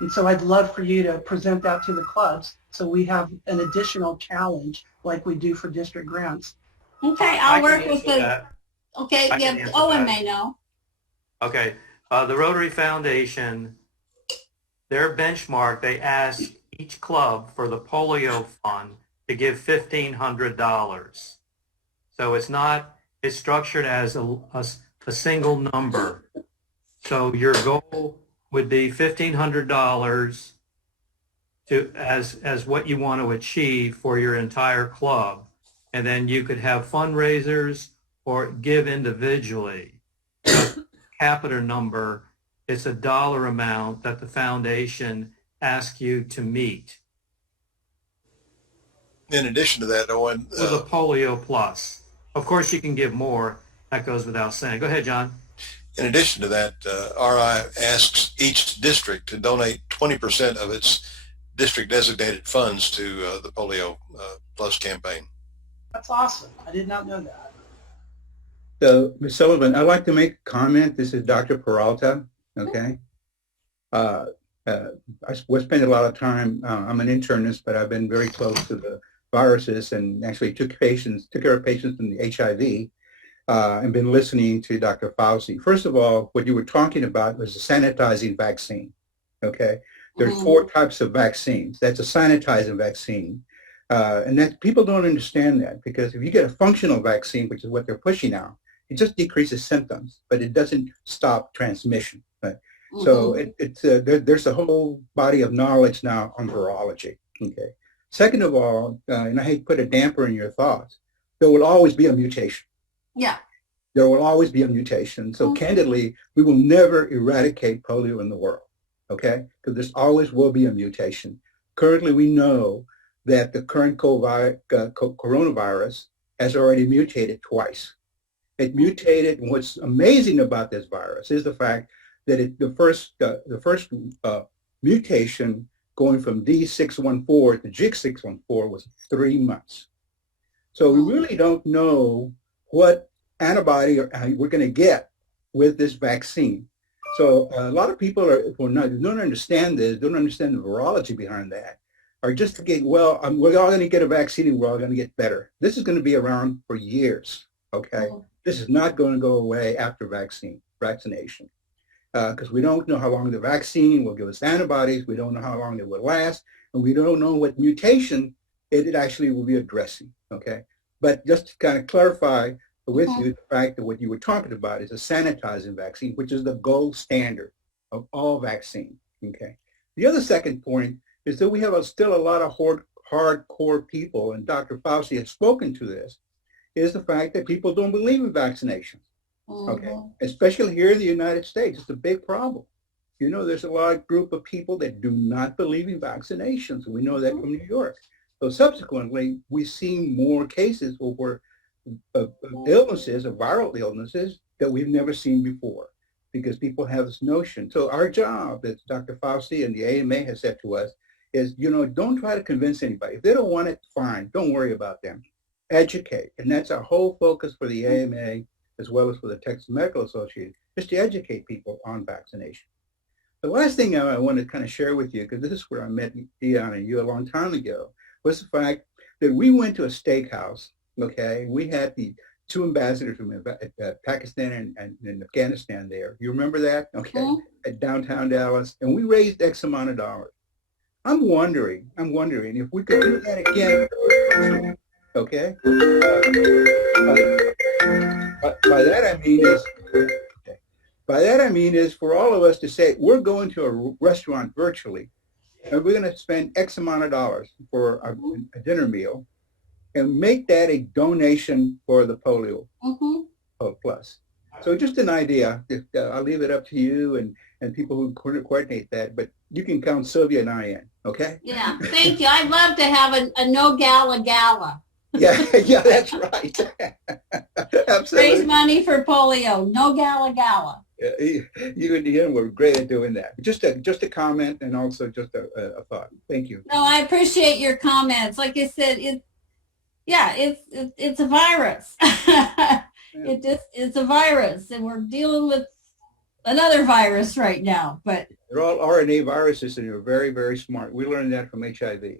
And so I'd love for you to present that to the clubs so we have an additional challenge like we do for district grants. Okay, I I'll can work with answer the, that. okay, I can yeah, answer Owen that. may know. Okay, the Rotary Foundation, their benchmark, they ask each club for the polio fund to give $1,500. So it's structured as a single number. So your goal would be $1,500 as what you want to achieve for your entire club. And then you could have fundraisers or give individually. Capita number, it's a dollar amount that the foundation asks you to meet. In addition to that, Owen, For the Polio Plus. Of course, you can give more. That goes without saying. Go ahead, John. in addition to that, RI asks each district to donate 20% of its district designated funds to the Polio Plus campaign. That's awesome. I did not know that. So, Ms. Sullivan, I'd like to make a comment. This is Dr. Peralta, okay? I spent a lot of time, I'm an internist, but I've been very close to the viruses and actually took care of patients in the HIV and been listening to Dr. Fauci. First of all, what you were talking about was a sanitizing vaccine, okay? There's 4 types of vaccines. That's a sanitizing vaccine. And that people don't understand that, because if you get a functional vaccine, which is what they're pushing out, it just decreases symptoms, but it doesn't stop transmission. Right? So there's a whole body of knowledge now on virology. Okay. Second of all, and I hate to put a damper in your thoughts, there will always be a mutation. Yeah. There will always be a mutation. So candidly, we will never eradicate polio in the world. Okay, because there's always will be a mutation. Currently, we know that the current coronavirus has already mutated twice. It mutated, and what's amazing about this virus is the fact that the first mutation going from D614 to G614 was 3 months. So we really don't know what antibody we're going to get with this vaccine. So a lot of people don't understand this, don't understand the virology behind that, are just thinking, well, we're all going to get a vaccine and we're all going to get better. This is going to be around for years, okay? This is not going to go away after vaccination, because we don't know how long the vaccine will give us antibodies. We don't know how long it will last, and we don't know what mutation it actually will be addressing, okay? But just to kind of clarify with you the fact that what you were talking about is a sanitizing vaccine, which is the gold standard of all vaccine, okay? The other second point is that we have still a lot of hardcore people, and Dr. Fauci has spoken to this, is the fact that people don't believe in vaccinations, okay? Especially here in the United States, it's a big problem. You know, there's a large group of people that do not believe in vaccinations. We know that from New York. So subsequently, we've seen more cases over illnesses, or viral illnesses, that we've never seen before, because people have this notion. So our job, as Dr. Fauci and the AMA has said to us, is, you know, don't try to convince anybody. If they don't want it, fine. Don't worry about them. Educate. And that's our whole focus for the AMA, as well as for the Texas Medical Association, is to educate people on vaccination. The last thing I want to kind of share with you, because this is where I met Dion and you a long time ago, was the fact that we went to a steakhouse, okay? We had the 2 ambassadors from Pakistan and Afghanistan there. You remember that? Okay. At downtown Dallas. And we raised X amount of dollars. I'm wondering if we could do that again, okay? By that I mean is for all of us to say, we're going to a restaurant virtually, and we're going to spend X amount of dollars for a dinner meal, and make that a donation for the Polio Plus. So just an idea. I'll leave it up to you and people who coordinate that, but you can count Sylvia and I in, okay? Yeah, thank you. I'd love to have a no gala. Yeah, that's right. Absolutely. Raise money for polio, no gala. You and Ian were great at doing that. Just a comment, and also just a thought. Thank you. No, I appreciate your comments. Like I said, it's a virus. It's a virus, and we're dealing with another virus right now, but They're all RNA viruses, and they're very, very smart. We learned that from HIV.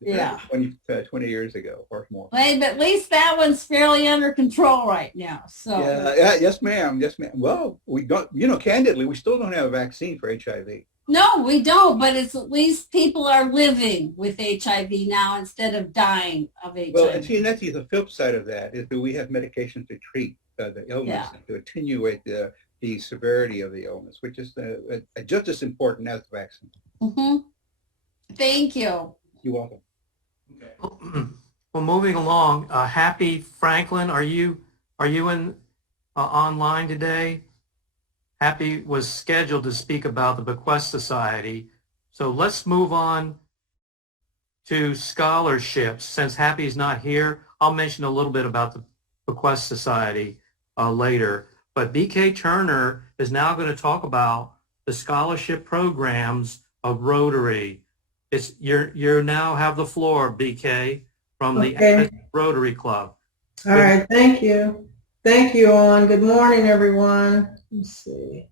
yeah. 20 years ago or more. But at least that one's fairly under control right now. So Yeah, yes, ma'am. Yes, ma'am. Well, we don't, candidly, we still don't have a vaccine for HIV. no, we don't, but it's at least people are living with HIV now instead of dying of HIV. Well, and see, that's the flip side of that is that we have medications to treat the illness, Yeah. and to attenuate the severity of the illness, which is just as important as the vaccine. Mm-hmm. Thank you. You're welcome. Well, moving along, Happy Franklin, are you in online today? Happy was scheduled to speak about the Bequest Society. So let's move on to scholarships. Since Happy's not here, I'll mention a little bit about the Bequest Society later. But BK Turner is now going to talk about the scholarship programs of Rotary. You now have the floor, BK, from the Okay. Rotary Club. All right, thank you. Thank you, Owen. Good morning, everyone. Let's see.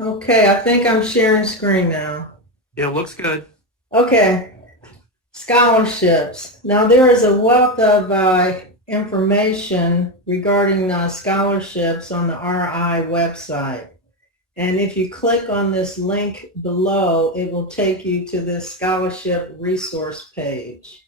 Okay, I think I'm sharing screen now. Yeah, looks good. Okay, scholarships. Now there is a wealth of information regarding scholarships on the RI website. And if you click on this link below, it will take you to this scholarship resource page.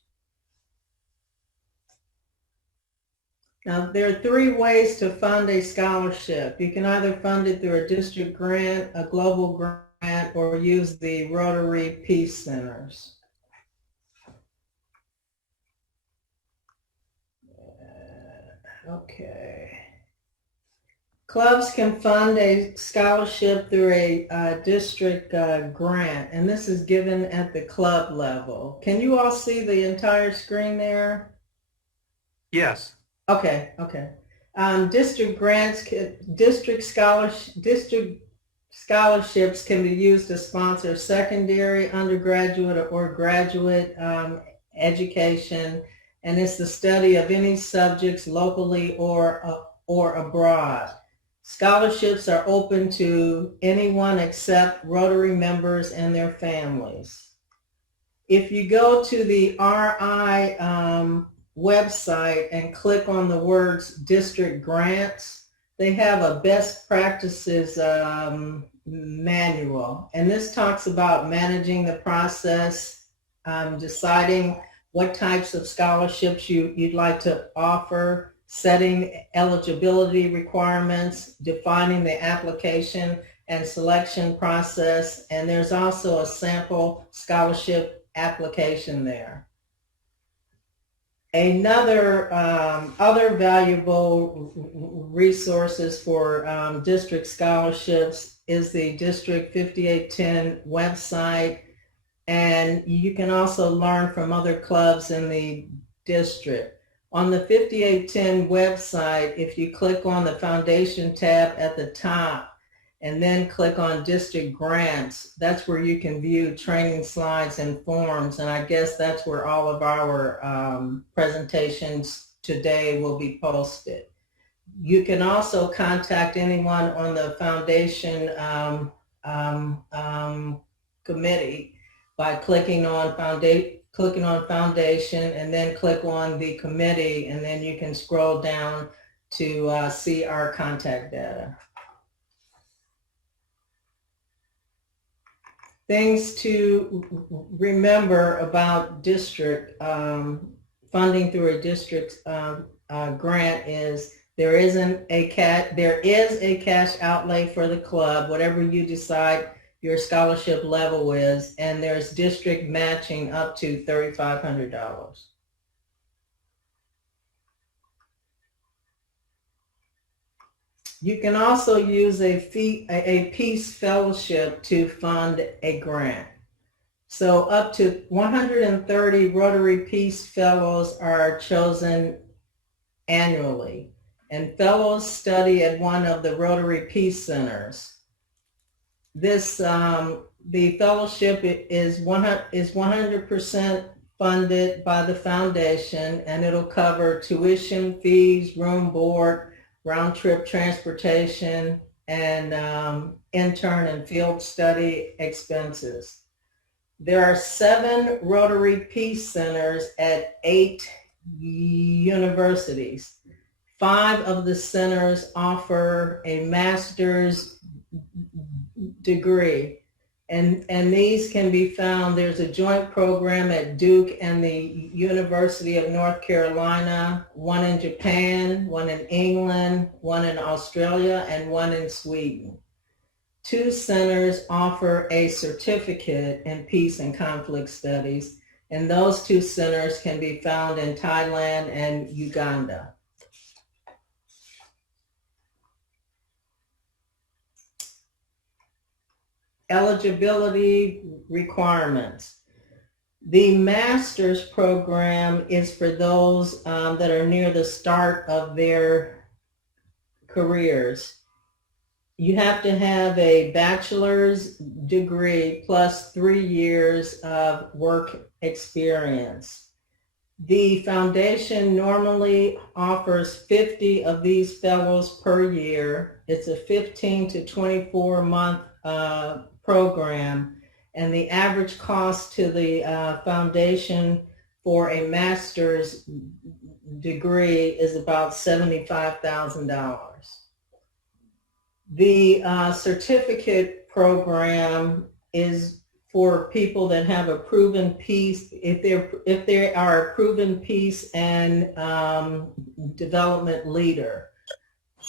Now, there are 3 ways to fund a scholarship. You can either fund it through a district grant, a global grant, or use the Rotary Peace Centers. Okay. Clubs can fund a scholarship through a district grant, and this is given at the club level. Can you all see the entire screen there? Yes. Okay, okay. District grants, district scholarships can be used to sponsor secondary, undergraduate, or graduate education, and it's the study of any subjects locally or abroad. Scholarships are open to anyone except Rotary members and their families. If you go to the RI website and click on the words district grants, they have a best practices manual. And this talks about managing the process, deciding what types of scholarships you'd like to offer, setting eligibility requirements, defining the application and selection process, and there's also a sample scholarship application there. Another other valuable resources for district scholarships is the District 5810 website, and you can also learn from other clubs in the district. On the 5810 website, if you click on the Foundation tab at the top and then click on District Grants, that's where you can view training slides and forms, and I guess that's where all of our presentations today will be posted. You can also contact anyone on the Foundation committee by clicking on Foundation and then click on the committee, and then you can scroll down to see our contact data. Things to remember about district funding through a district grant is there is a cash outlay for the club, whatever you decide your scholarship level is, and there's district matching up to $3,500. You can also use a Peace Fellowship to fund a grant. So up to 130 Rotary Peace Fellows are chosen annually, and fellows study at one of the Rotary Peace Centers. This The fellowship is 100% funded by the foundation, and it'll cover tuition, fees, room, board, round-trip transportation, and intern and field study expenses. There are 7 Rotary Peace Centers at 8 universities. 5 of the centers offer a master's degree, and these can be found. There's a joint program at Duke and the University of North Carolina, one in Japan, one in England, one in Australia, and one in Sweden. 2 centers offer a certificate in peace and conflict studies, and those 2 centers can be found in Thailand and Uganda. Eligibility requirements. The master's program is for those that are near the start of their careers. You have to have a bachelor's degree plus 3 years of work experience. The foundation normally offers 50 of these fellows per year. It's a 15 to 24 month program, and the average cost to the foundation for a master's degree is about $75,000. The certificate program is for people that have a proven peace, if they are a proven peace and development leader.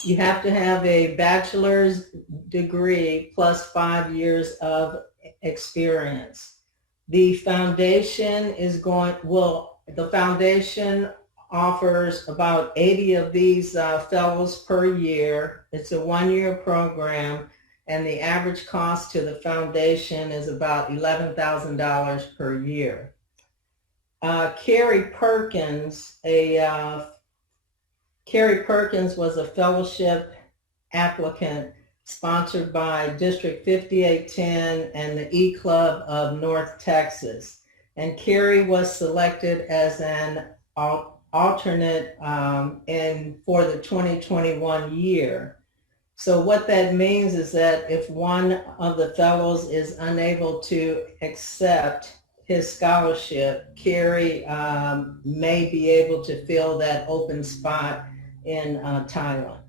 You have to have a bachelor's degree plus 5 years of experience. The foundation the foundation offers about 80 of these fellows per year. It's a 1-year program, and the average cost to the foundation is about $11,000 per year. Carrie Perkins was a fellowship applicant sponsored by District 5810 and the E-Club of North Texas. And Carrie was selected as an alternate for the 2021 year. So what that means is that if one of the fellows is unable to accept his scholarship, Carrie may be able to fill that open spot in Thailand.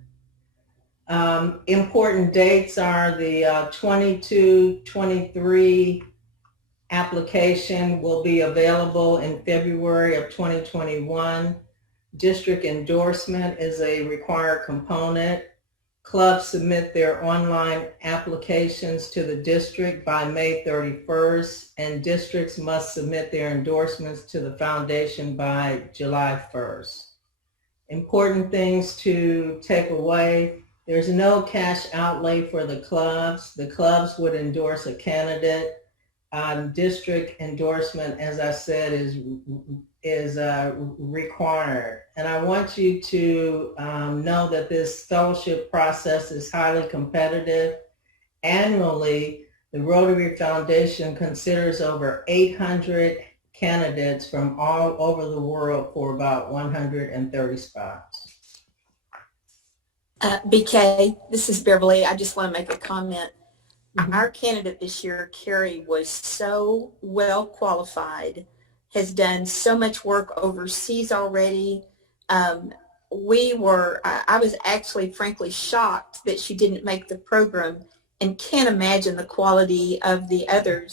Important dates are the 22-23 application will be available in February of 2021. District endorsement is a required component. Clubs submit their online applications to the district by May 31st, and districts must submit their endorsements to the foundation by July 1st. Important things to take away: there's no cash outlay for the clubs. The clubs would endorse a candidate. District endorsement, as I said, is required. And I want you to know that this fellowship process is highly competitive. Annually, the Rotary Foundation considers over 800 candidates from all over the world for about 130 spots. BK, this is Beverly. I just want to make a comment. Our candidate this year, Carrie, was so well qualified, has done so much work overseas already. I was actually frankly shocked that she didn't make the program, and can't imagine the quality of the other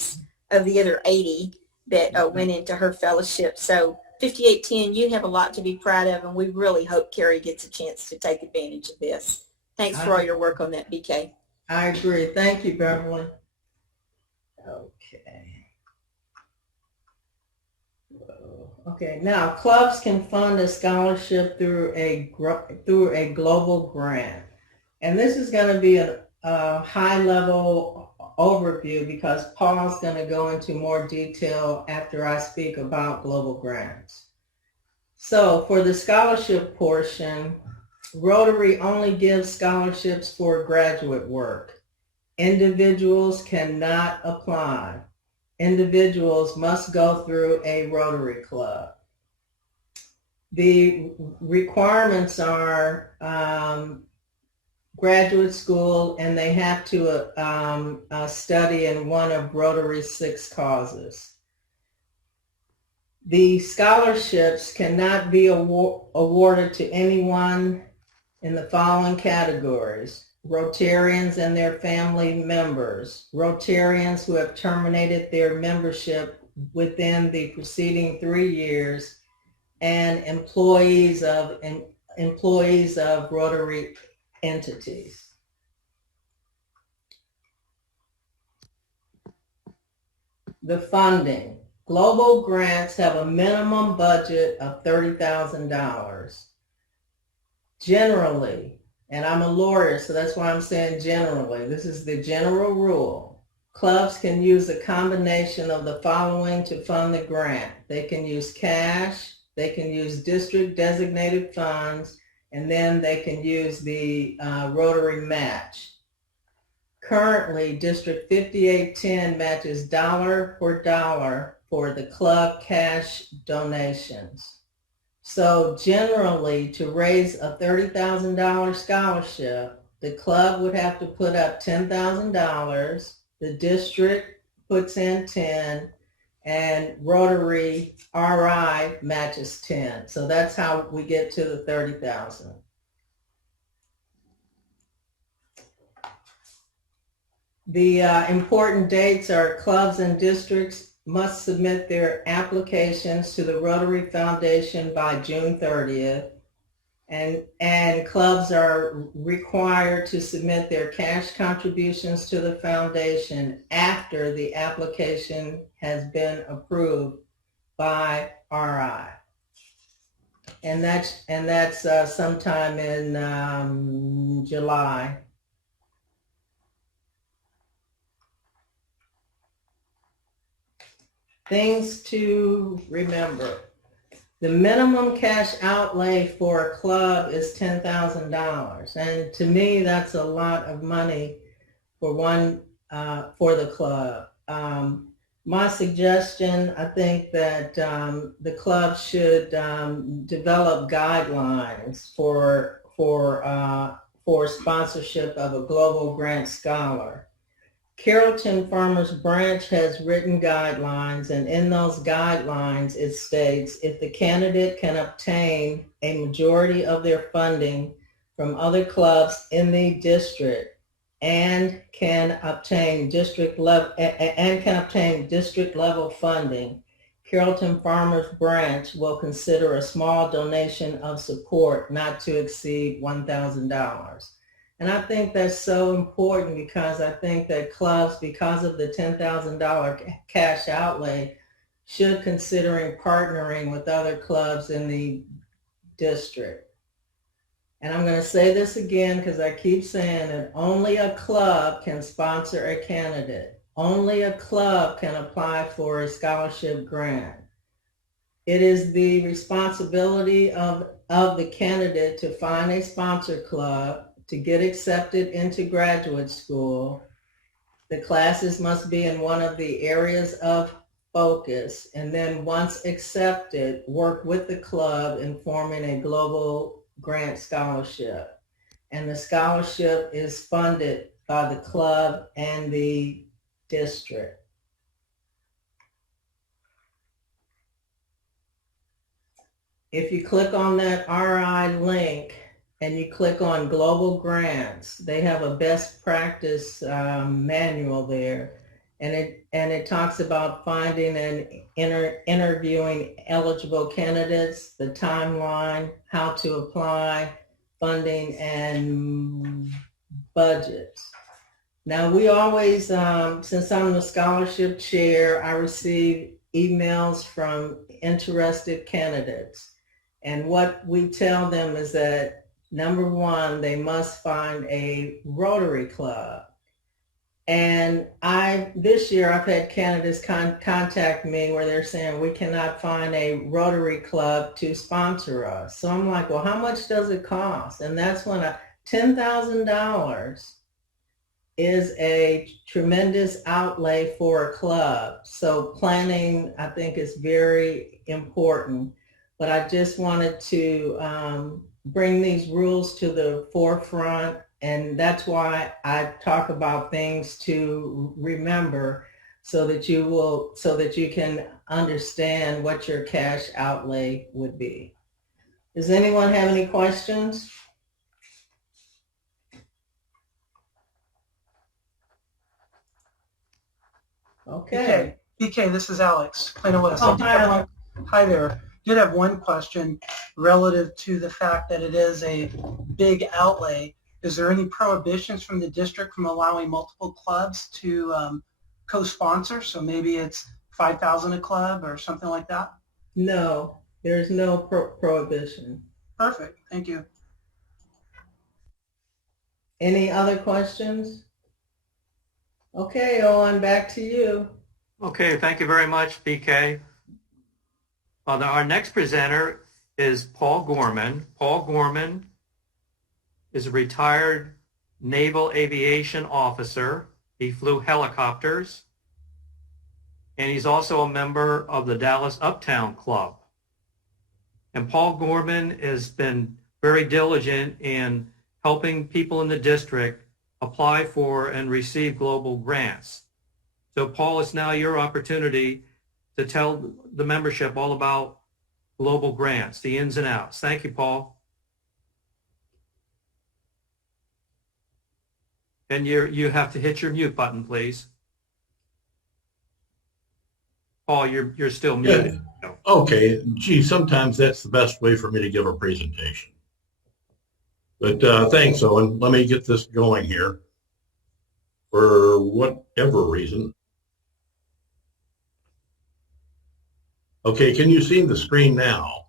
80 that went into her fellowship. So 5810, you have a lot to be proud of, and we really hope Carrie gets a chance to take advantage of this. Thanks for all your work on that, BK. I agree. Thank you, Beverly. Okay, now clubs can fund a scholarship through a global grant. And this is going to be a high-level overview because Paul's going to go into more detail after I speak about global grants. So for the scholarship portion, Rotary only gives scholarships for graduate work. Individuals cannot apply. Individuals must go through a Rotary Club. The requirements are graduate school, and they have to study in one of Rotary's 6 causes. The scholarships cannot be awarded to anyone in the following categories: Rotarians and their family members, Rotarians who have terminated their membership within the preceding 3 years, and employees of Rotary entities. The funding. Global grants have a minimum budget of $30,000. Generally, and I'm a lawyer, so that's why I'm saying generally, this is the general rule. Clubs can use a combination of the following to fund the grant. They can use cash, they can use district designated funds, and then they can use the Rotary match. Currently, District 5810 matches dollar for dollar for the club cash donations. So generally, to raise a $30,000 scholarship, the club would have to put up $10,000, the district puts in 10, and Rotary RI matches 10. So that's how we get to the 30,000. The important dates are clubs and districts must submit their applications to the Rotary Foundation by June 30th. And clubs are required to submit their cash contributions to the foundation after the application has been approved by RI. And that's sometime in July. Things to remember. The minimum cash outlay for a club is $10,000. And to me, that's a lot of money for for the club. My suggestion, I think that the club should develop guidelines for sponsorship of a Global Grant Scholar. Carrollton Farmers Branch has written guidelines, and in those guidelines it states if the candidate can obtain a majority of their funding from other clubs in the district and can obtain district level funding, Carrollton Farmers Branch will consider a small donation of support not to exceed $1,000. And I think that's so important because I think that clubs, because of the $10,000 cash outlay, should considering partnering with other clubs in the district. And I'm going to say this again because I keep saying it, only a club can sponsor a candidate. Only a club can apply for a scholarship grant. It is the responsibility of the candidate to find a sponsor club, to get accepted into graduate school. The classes must be in one of the areas of focus, and then once accepted, work with the club in forming a global grant scholarship. And the scholarship is funded by the club and the district. If you click on that RI link, and you click on global grants, they have a best practice manual there. And it talks about finding and interviewing eligible candidates, the timeline, how to apply, funding, and budgets. Now we always, since I'm the scholarship chair, I receive emails from interested candidates. And what we tell them is that number one, they must find a Rotary Club. And this year I've had candidates contact me where they're saying we cannot find a Rotary Club to sponsor us. So I'm like, well, how much does it cost? And that's when $10,000 is a tremendous outlay for a club. So planning, I think, is very important. But I just wanted to bring these rules to the forefront, and that's why I talk about things to remember, so that you can understand what your cash outlay would be. Does anyone have any questions? Okay. BK, this is Alex, Plano West. Oh, hi, Alex. Hi there. Did have one question relative to the fact that it is a big outlay. Is there any prohibitions from the district from allowing multiple clubs to co-sponsor? So maybe it's 5,000 a club or something like that? No, there's no prohibition. Perfect. Thank you. Any other questions? Okay, Owen, back to you. Okay, thank you very much, BK. Our next presenter is Paul Gorman. Paul Gorman is a retired naval aviation officer. He flew helicopters, and he's also a member of the Dallas Uptown Club. And Paul Gorman has been very diligent in helping people in the district apply for and receive global grants. So Paul, it's now your opportunity to tell the membership all about global grants, the ins and outs. Thank you, Paul. And you have to hit your mute button, please. Paul, you're still muted. Yeah. Okay. Gee, sometimes that's the best way for me to give a presentation. But thanks, Owen. Let me get this going here. For whatever reason. Okay, can you see the screen now?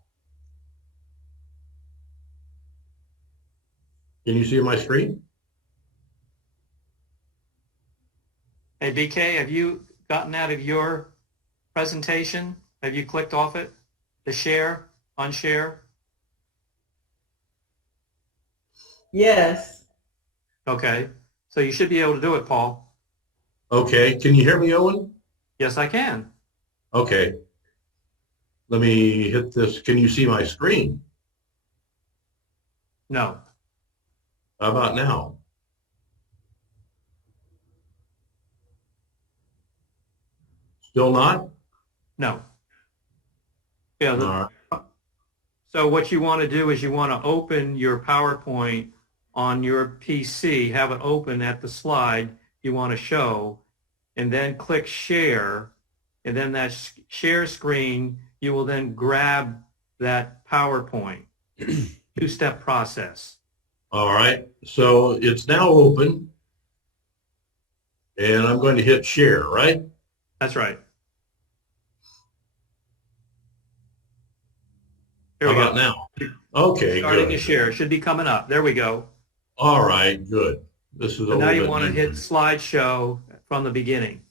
Can you see my screen? Hey, BK, have you gotten out of your presentation? Have you clicked off it? The share, unshare? Yes. Okay, so you should be able to do it, Paul. Okay, can you hear me, Owen? Yes, I can. Okay. Let me hit this. Can you see my screen? No. How about now? Still not? No. Yeah. So what you want to do is you want to open your PowerPoint on your PC, have it open at the slide you want to show, and then click share, and then that share screen, you will then grab that PowerPoint. Two-step process. All right, so it's now open, and I'm going to hit share, right? That's right. How about now? Okay, starting good. to share. It should be coming up. There we go. All right, good. This is So now you want to hit slideshow from the beginning.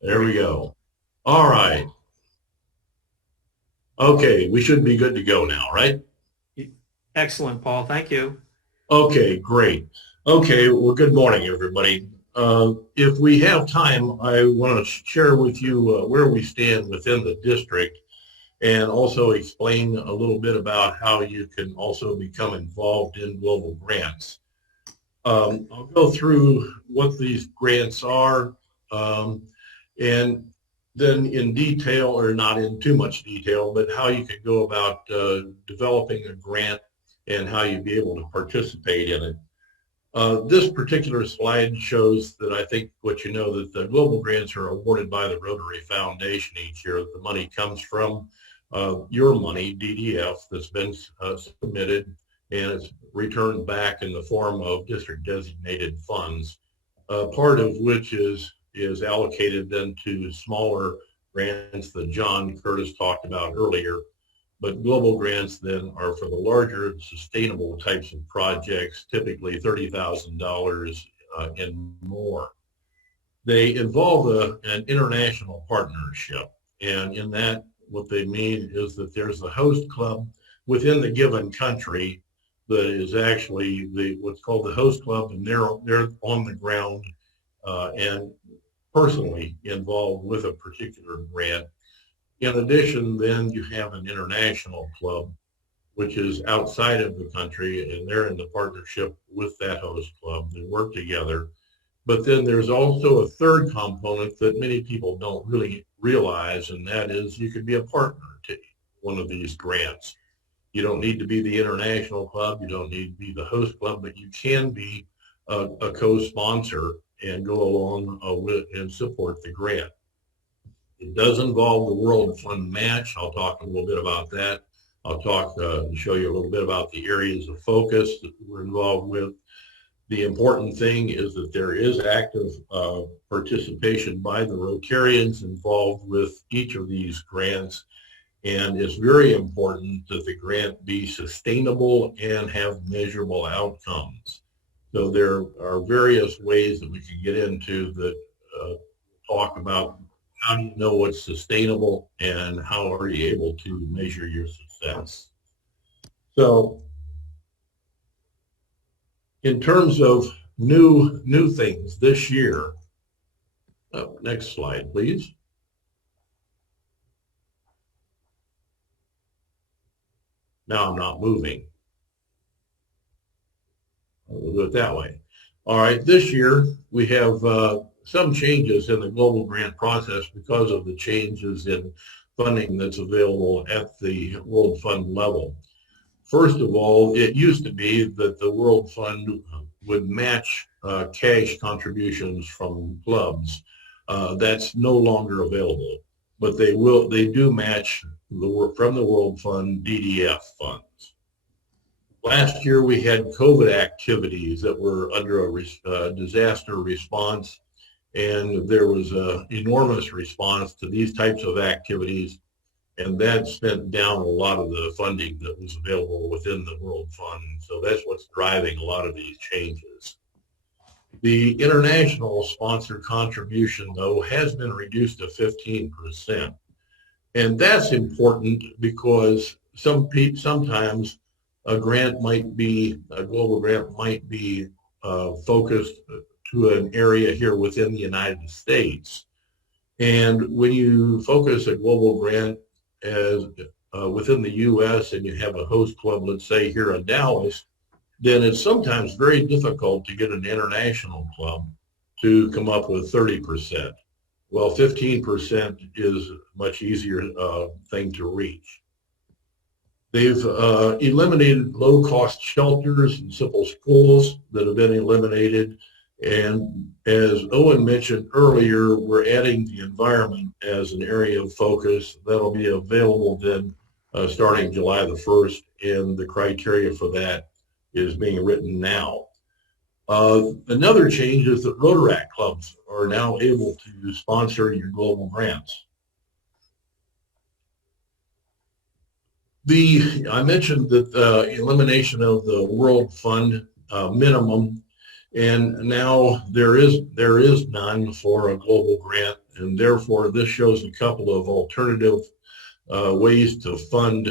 There we go. All right. Okay, we should be good to go now, right? Excellent, Paul. Thank you. Okay, great. Okay, well, good morning, everybody. If we have time, I want to share with you where we stand within the district and also explain a little bit about how you can also become involved in global grants. I'll go through what these grants are and then in detail, or not in too much detail, but how you could go about developing a grant and how you'd be able to participate in it. This particular slide shows that I think what you know, that the global grants are awarded by the Rotary Foundation each year. The money comes from your money, DDF, that's been submitted, and it's returned back in the form of district designated funds, part of which is allocated then to smaller grants that John Curtis talked about earlier. But global grants then are for the larger sustainable types of projects, typically $30,000 and more. They involve an international partnership. And in that, what they mean is that there's a host club within the given country that is actually what's called the host club, and they're on the ground and personally involved with a particular grant. In addition, then you have an international club, which is outside of the country, and they're in the partnership with that host club. They work together. But then there's also a third component that many people don't really realize, and that is you could be a partner to one of these grants. You don't need to be the international club. You don't need to be the host club, but you can be a co-sponsor and go along with and support the grant. It does involve the World Fund match. I'll talk a little bit about that. I'll talk show you a little bit about the areas of focus that we're involved with. The important thing is that there is active participation by the Rotarians involved with each of these grants, and it's very important that the grant be sustainable and have measurable outcomes. So there are various ways that we can get into that talk about how do you know what's sustainable and how are you able to measure your success. So in terms of new things this year, next slide, please. Now I'm not moving. We'll do it that way. All right, this year we have some changes in the global grant process because of the changes in funding that's available at the World Fund level. First of all, it used to be that the World Fund would match cash contributions from clubs. That's no longer available, but they do match from the World Fund DDF funds. Last year we had COVID activities that were under a disaster response, and there was an enormous response to these types of activities, and that spent down a lot of the funding that was available within the World Fund. So that's what's driving a lot of these changes. The international sponsor contribution, though, has been reduced to 15%. And that's important because sometimes a global grant might be focused to an area here within the United States. And when you focus a global grant as within the U.S. and you have a host club, let's say here in Dallas, then it's sometimes very difficult to get an international club to come up with 30%. Well, 15% is a much easier thing to reach. They've eliminated low-cost shelters and simple schools that have been eliminated. And as Owen mentioned earlier, we're adding the environment as an area of focus. That'll be available then starting July the 1st, and the criteria for that is being written now. Another change is that Rotaract clubs are now able to sponsor your global grants. I mentioned that the elimination of the World Fund minimum, and now there is none for a global grant, and therefore this shows a couple of alternative ways to fund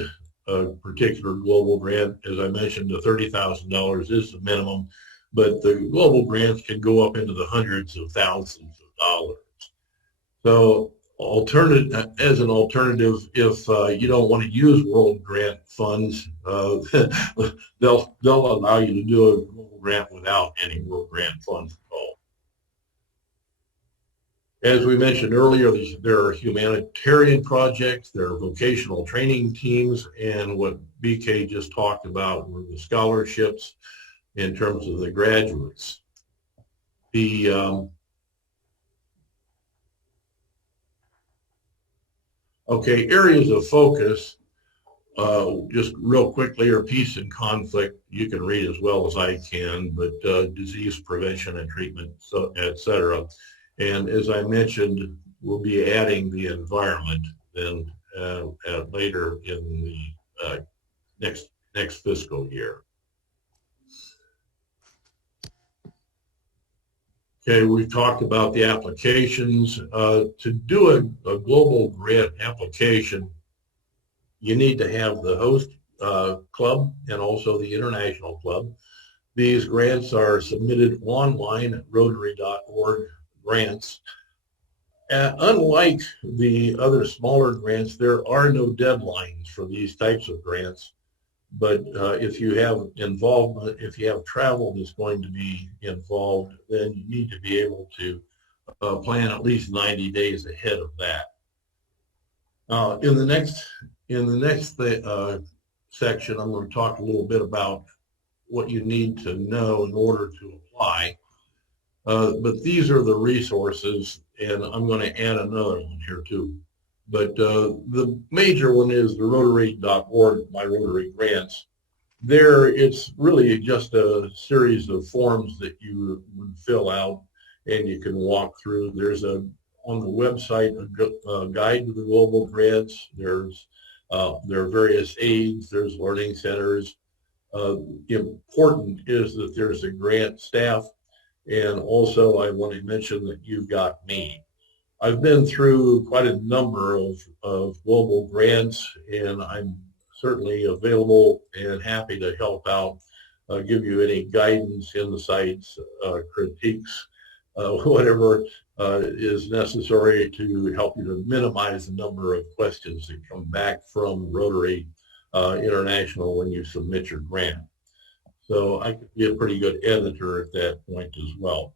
a particular global grant. As I mentioned, the $30,000 is the minimum, but the global grants can go up into the hundreds of thousands of dollars. So as an alternative, if you don't want to use World Grant funds, they'll allow you to do a global grant without any World Grant funds involved. As we mentioned earlier, there are humanitarian projects, there are vocational training teams, and what BK just talked about were the scholarships in terms of the graduates. Okay, areas of focus, just real quickly, are peace and conflict. You can read as well as I can, but disease prevention and treatment, so, et cetera. And as I mentioned, we'll be adding the environment then later in the next fiscal year. Okay, we've talked about the applications. To do a global grant application, you need to have the host Club and also the International Club. These grants are submitted online at Rotary.org grants. Unlike the other smaller grants, there are no deadlines for these types of grants. But if you have involvement, if you have travel that's going to be involved, then you need to be able to plan at least 90 days ahead of that. In the next section, I'm going to talk a little bit about what you need to know in order to apply. But these are the resources, and I'm going to add another one here too. But the major one is the Rotary.org, My Rotary Grants. There, it's really just a series of forms that you would fill out and you can walk through. There's on the website a guide to the global grants. There are various aids. There's learning centers. Important is that there's a grant staff, and also I want to mention that You've Got Me. I've been through quite a number of global grants, and I'm certainly available and happy to help out, give you any guidance, insights, critiques, whatever is necessary to help you to minimize the number of questions that come back from Rotary International when you submit your grant. So I could be a pretty good editor at that point as well.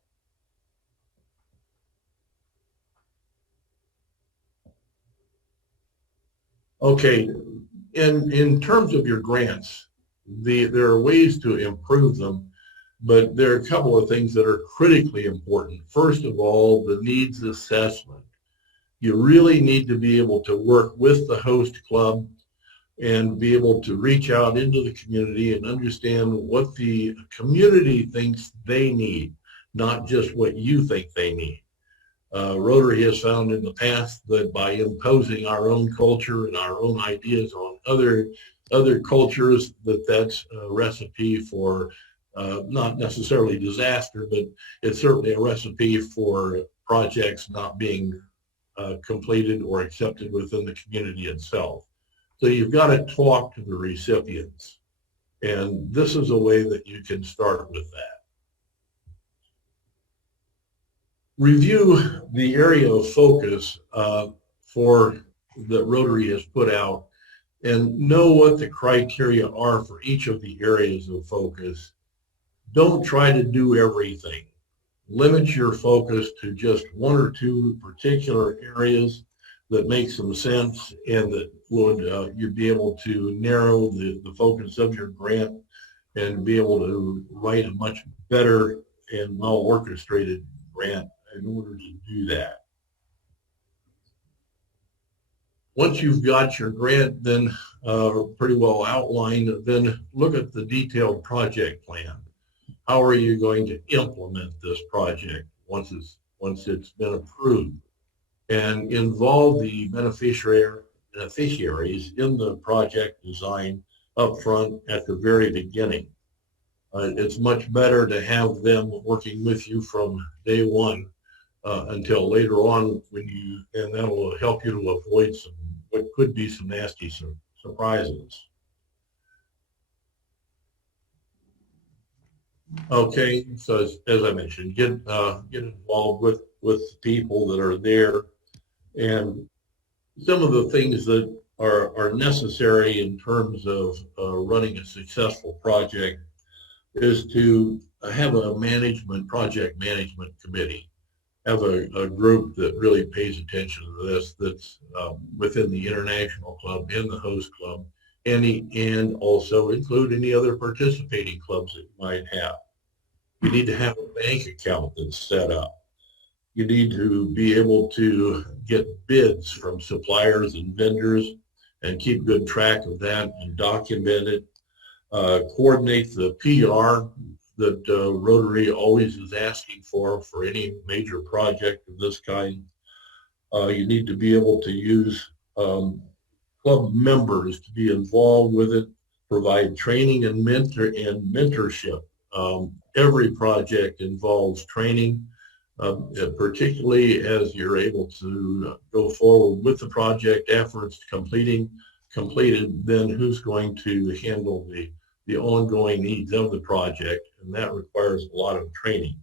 Okay, in terms of your grants, there are ways to improve them, but there are a couple of things that are critically important. First of all, the needs assessment. You really need to be able to work with the host club and be able to reach out into the community and understand what the community thinks they need, not just what you think they need. Rotary has found in the past that by imposing our own culture and our own ideas on other cultures, that's a recipe for not necessarily disaster, but it's certainly a recipe for projects not being completed or accepted within the community itself. So you've got to talk to the recipients, and this is a way that you can start with that. Review the area of focus that Rotary has put out and know what the criteria are for each of the areas of focus. Don't try to do everything. Limit your focus to just one or two particular areas that make some sense and that would you'd be able to narrow the focus of your grant and be able to write a much better and well orchestrated grant in order to do that. Once you've got your grant then pretty well outlined, then look at the detailed project plan. How are you going to implement this project once it's been approved? And involve the beneficiaries in the project design up front at the very beginning. It's much better to have them working with you from day one until later on and that will help you to avoid what could be some nasty surprises. Okay, so as I mentioned, get involved with people that are there, and some of the things that are necessary in terms of running a successful project is to have a project management committee. Have a group that really pays attention to this, that's within the International Club and the host club, and also include any other participating clubs that you might have. You need to have a bank account that's set up. You need to be able to get bids from suppliers and vendors and keep good track of that and document it. Coordinate the PR that Rotary always is asking for any major project of this kind. You need to be able to use club members to be involved with it, provide training and mentorship. Every project involves training, particularly as you're able to go forward with the project efforts, completing completed, then who's going to handle the ongoing needs of the project? And that requires a lot of training.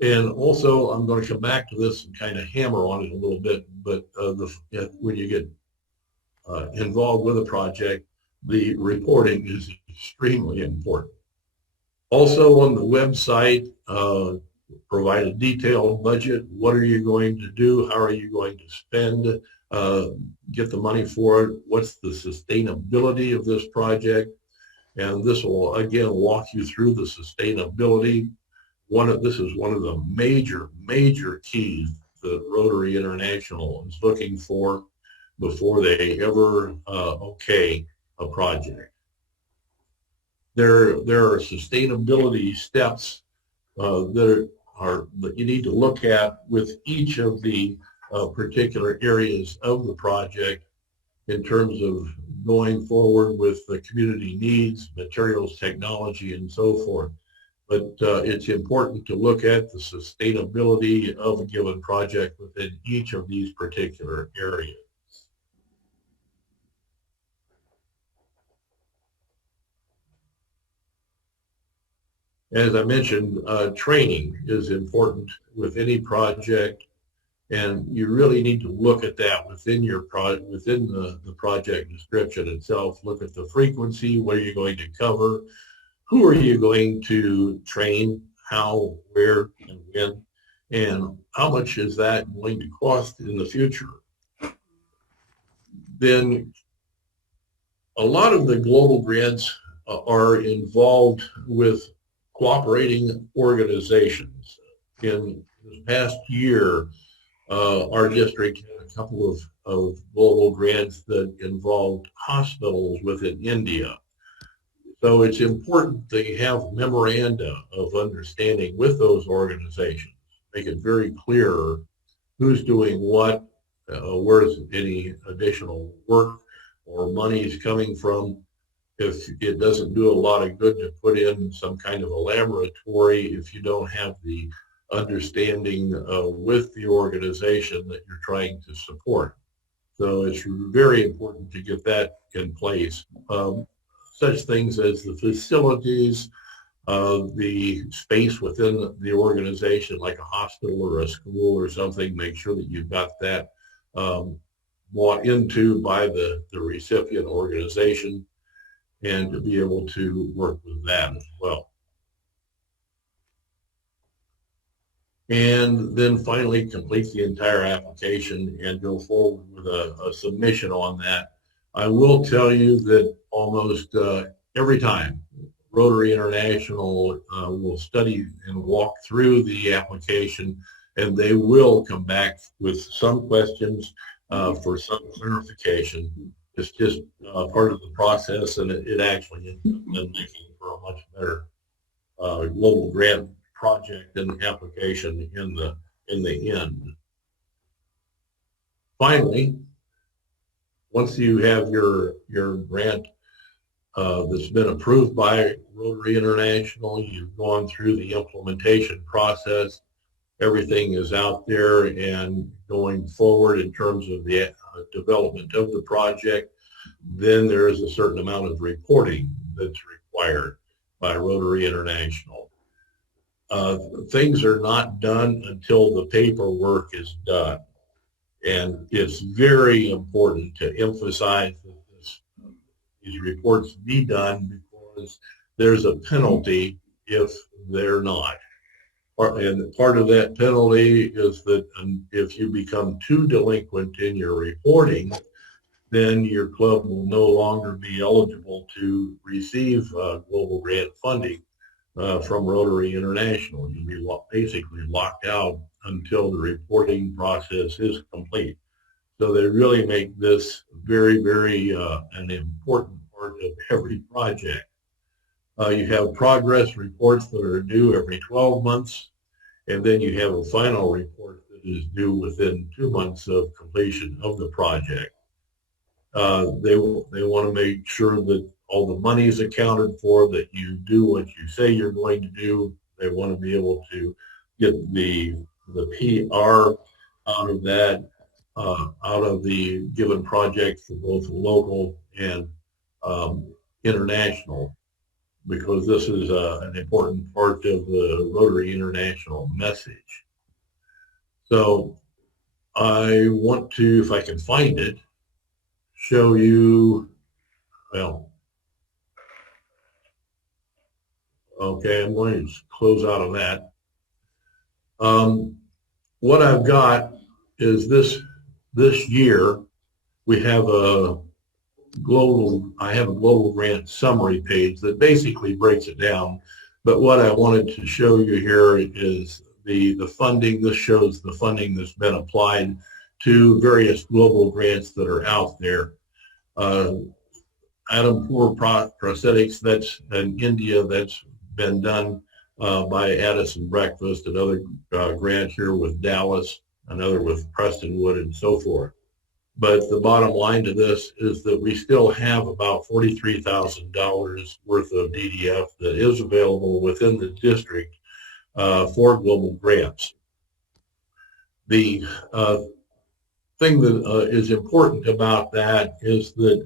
And also, I'm going to come back to this and kind of hammer on it a little bit, but when you get involved with a project, the reporting is extremely important. Also on the website, provide a detailed budget. What are you going to do? How are you going to spend? Get the money for it? What's the sustainability of this project? And this will, again, walk you through the sustainability. This is one of the major keys that Rotary International is looking for before they ever okay a project. There are sustainability steps that you need to look at with each of the particular areas of the project in terms of going forward with the community needs, materials, technology, and so forth. But it's important to look at the sustainability of a given project within each of these particular areas. As I mentioned, training is important with any project, and you really need to look at that within your within the project description itself. Look at the frequency, what are you going to cover, who are you going to train, how, where, and when, and how much is that going to cost in the future. Then a lot of the global grants are involved with cooperating organizations. In this past year, our district had a couple of global grants that involved hospitals within India. So it's important that you have memoranda of understanding with those organizations. Make it very clear who's doing what, where's any additional work or money is coming from. If it doesn't do a lot of good to put in some kind of a laboratory if you don't have the understanding with the organization that you're trying to support. So it's very important to get that in place. Such things as the facilities, the space within the organization, like a hospital or a school or something, make sure that you've got that bought into by the recipient organization, and to be able to work with that as well. And then finally complete the entire application and go forward with a submission on that. I will tell you that almost every time Rotary International will study and walk through the application, and they will come back with some questions for some clarification. It's just part of the process, and it actually ends up making for a much better global grant project and application in the end. Finally, once you have your grant that's been approved by Rotary International, you've gone through the implementation process, everything is out there and going forward in terms of the development of the project, then there is a certain amount of reporting that's required by Rotary International. Things are not done until the paperwork is done. And it's very important to emphasize that these reports be done, because there's a penalty if they're not. And part of that penalty is that if you become too delinquent in your reporting, then your club will no longer be eligible to receive global grant funding from Rotary International. You'll be basically locked out until the reporting process is complete. So they really make this very, very an important part of every project. You have progress reports that are due every 12 months, and then you have a final report that is due within 2 months of completion of the project. They want to make sure that all the money is accounted for, that you do what you say you're going to do. They want to be able to get the PR out of that. out of the given project for both local and international, because this is an important part of the Rotary International message. So I want to, if I can find it, show you, well, okay, I'm going to close out of that. What I've got is this year we have a global grant summary page that basically breaks it down. But what I wanted to show you here is the funding. This shows the funding that's been applied to various global grants that are out there. Adampur Prosthetics, that's in India, that's been done by Addison Breakfast, another grant here with Dallas, another with Prestonwood, and so forth. But the bottom line to this is that we still have about $43,000 worth of DDF that is available within the district for global grants. The thing that is important about that is that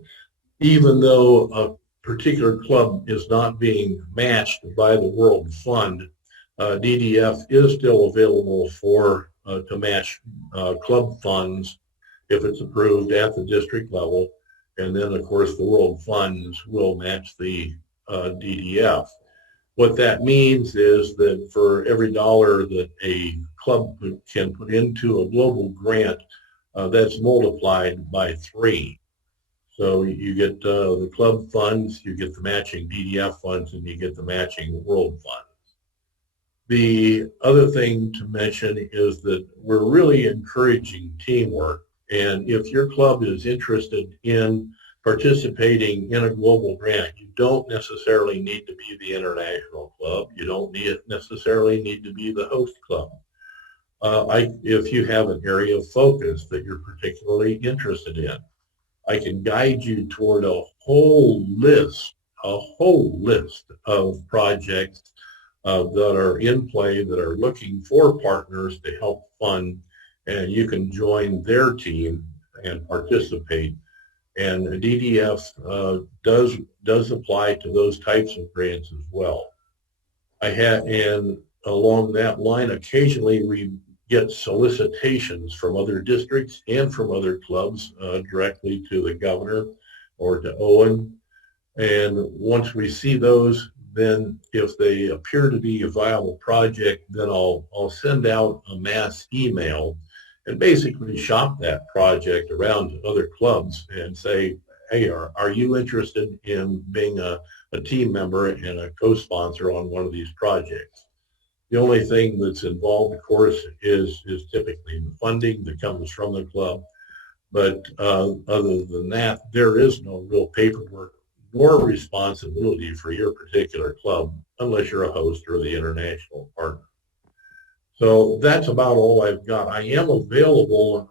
even though a particular club is not being matched by the World Fund, DDF is still available for to match club funds if it's approved at the district level. And then, of course, the World Funds will match the DDF. What that means is that for every dollar that a club can put into a global grant, that's multiplied by 3. So you get the club funds, you get the matching DDF funds, and you get the matching World Funds. The other thing to mention is that we're really encouraging teamwork. And if your club is interested in participating in a global grant, you don't necessarily need to be the international club. You don't necessarily need to be the host club. If you have an area of focus that you're particularly interested in, I can guide you toward a whole list of projects that are in play, that are looking for partners to help fund, and you can join their team and participate. And DDF does apply to those types of grants as well. And along that line, occasionally we get solicitations from other districts and from other clubs directly to the governor or to Owen. And once we see those, then if they appear to be a viable project, then I'll send out a mass email and basically shop that project around to other clubs and say, hey, are you interested in being a team member and a co-sponsor on one of these projects? The only thing that's involved, of course, is typically the funding that comes from the club. But other than that, there is no real paperwork nor responsibility for your particular club unless you're a host or the international partner. So that's about all I've got. I am available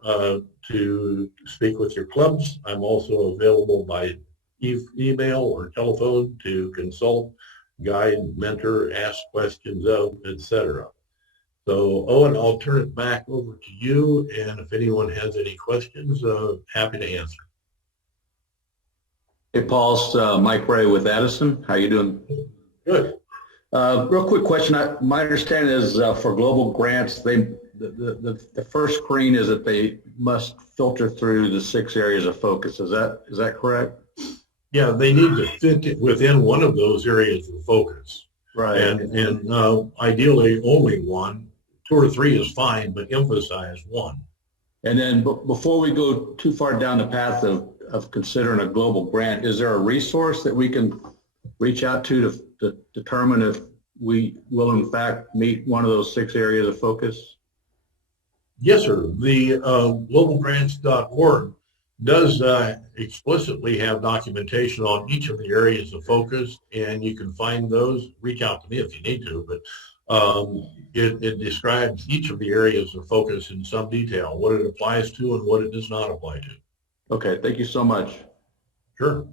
to speak with your clubs. I'm also available by email or telephone to consult, guide, mentor, ask questions of, etc. So, Owen, I'll turn it back over to you, and if anyone has any questions, happy to answer. Hey, Paul, it's Mike Ray with Addison. How you doing? Good. Real quick question. My understanding is for global grants, the first screen is that they must filter through the 6 areas of focus. Is that correct? Yeah, they need to fit within one of those areas of focus. Right. And ideally only one. 2 or 3 is fine, but emphasize one. And then before we go too far down the path of considering a global grant, is there a resource that we can reach out to determine if we will in fact meet one of those 6 areas of focus? Yes, sir. The globalgrants.org does explicitly have documentation on each of the areas of focus, and you can find those. Reach out to me if you need to, but it describes each of the areas of focus in some detail, what it applies to and what it does not apply to. Okay, thank you so much. Sure.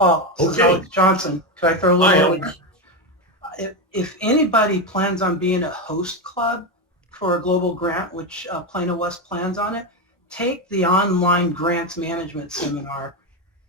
Oh, this is Alex Johnson. Could I throw a little? if anybody plans on being a host club for a global grant, which Plano West plans on it, take the online grants management seminar.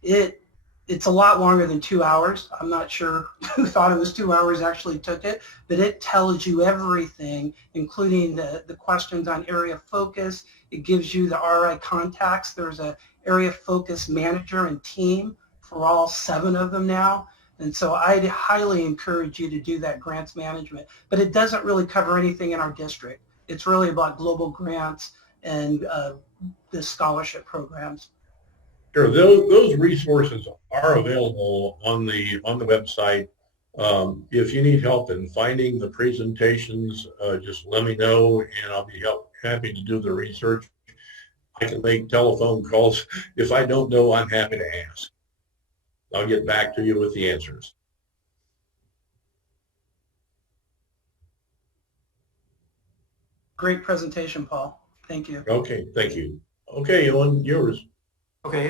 It's a lot longer than 2 hours. I'm not sure who thought it was 2 hours actually took it, but it tells you everything, including the questions on area focus. It gives you the RI contacts. There's a area focus manager and team for all 7 of them now. And so I'd highly encourage you to do that grants management, but it doesn't really cover anything in our district. It's really about global grants and the scholarship programs. Sure, those resources are available on the website. If you need help in finding the presentations, just let me know, and I'll be happy to do the research. I can make telephone calls. If I don't know, I'm happy to ask. I'll get back to you with the answers. Great presentation, Paul. Thank you. Okay, thank you. Okay, Owen, yours. Okay,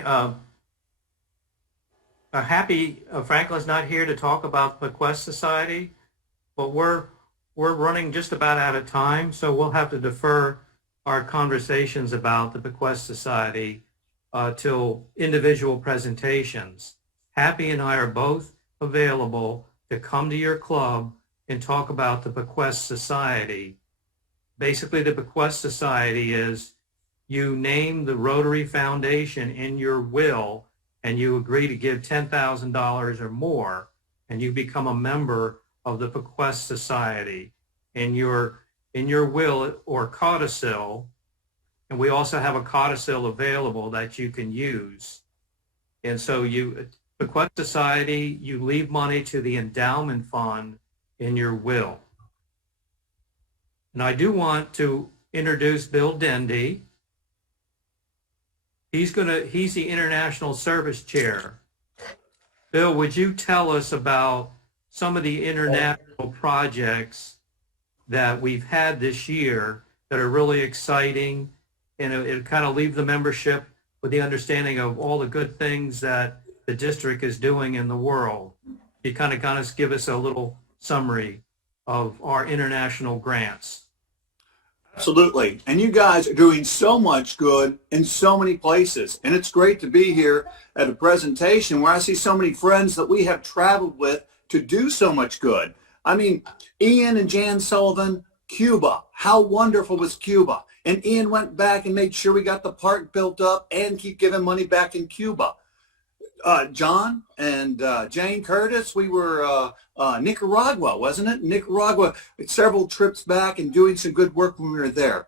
happy Franklin's not here to talk about the Bequest Society, but we're running just about out of time, so we'll have to defer our conversations about the Bequest Society till individual presentations. Happy and I are both available to come to your club and talk about the Bequest Society. Basically, the Bequest Society is you name the Rotary Foundation in your will and you agree to give $10,000 or more, and you become a member of the Bequest Society in your will or codicil. And we also have a codicil available that you can use. And so Bequest Society, you leave money to the endowment fund in your will. And I do want to introduce Bill Dendy. He's the International Service Chair. Bill, would you tell us about some of the international projects that we've had this year that are really exciting, and it kind of leave the membership with the understanding of all the good things that the district is doing in the world? You kind of give us a little summary of our international grants. Absolutely. And you guys are doing so much good in so many places. And it's great to be here at a presentation where I see so many friends that we have traveled with to do so much good. I mean, Ian and Jan Sullivan, Cuba. How wonderful was Cuba? And Ian went back and made sure we got the park built up and keep giving money back in Cuba. John and Jane Curtis, we were Nicaragua, wasn't it? Nicaragua, several trips back and doing some good work when we were there.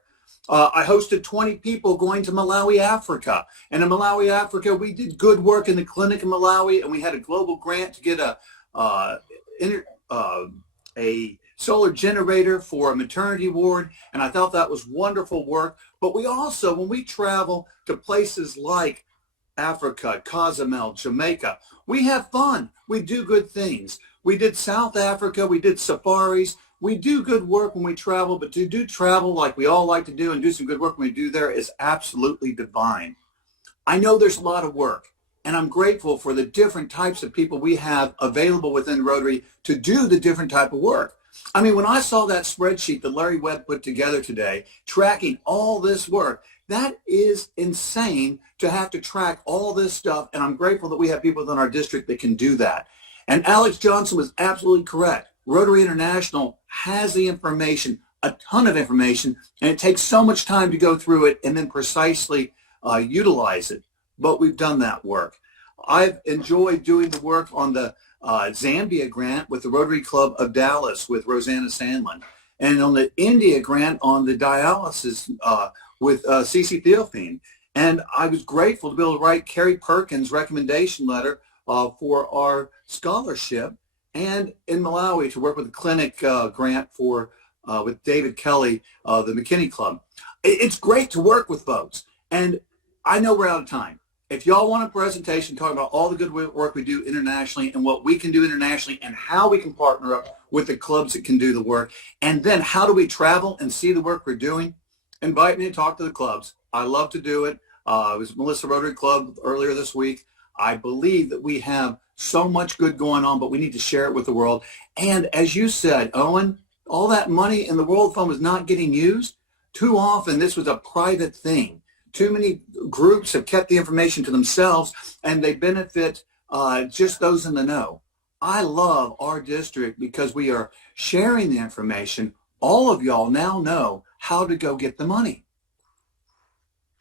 I hosted 20 people going to Malawi, Africa. And in Malawi, Africa, we did good work in the clinic in Malawi, and we had a global grant to get a solar generator for a maternity ward, and I thought that was wonderful work. But we also, when we travel to places like Africa, Cozumel, Jamaica, we have fun. We do good things. We did South Africa. We did safaris. We do good work when we travel, but to do travel like we all like to do and do some good work when we do there is absolutely divine. I know there's a lot of work, and I'm grateful for the different types of people we have available within Rotary to do the different type of work. I mean, when I saw that spreadsheet that Larry Webb put together today, tracking all this work, that is insane to have to track all this stuff, and I'm grateful that we have people within our district that can do that. And Alex Johnson was absolutely correct. Rotary International has the information, a ton of information, and it takes so much time to go through it and then precisely utilize it. But we've done that work. I've enjoyed doing the work on the Zambia grant with the Rotary Club of Dallas with Rosanna Sandlin, and on the India grant on the dialysis with Cece Theophane. And I was grateful to be able to write Carrie Perkins' recommendation letter for our scholarship, and in Malawi to work with the clinic grant for with David Kelly, the McKinney Club. It's great to work with folks, and I know we're out of time. If y'all want a presentation talking about all the good work we do internationally and what we can do internationally and how we can partner up with the clubs that can do the work, and then how do we travel and see the work we're doing, invite me to talk to the clubs. I love to do it. It was Melissa Rotary Club earlier this week. I believe that we have So much good going on, but we need to share it with the world. And as you said, Owen, all that money in the World Fund was not getting used. Too often, this was a private thing. Too many groups have kept the information to themselves, and they benefit just those in the know. I love our district because we are sharing the information. All of y'all now know how to go get the money.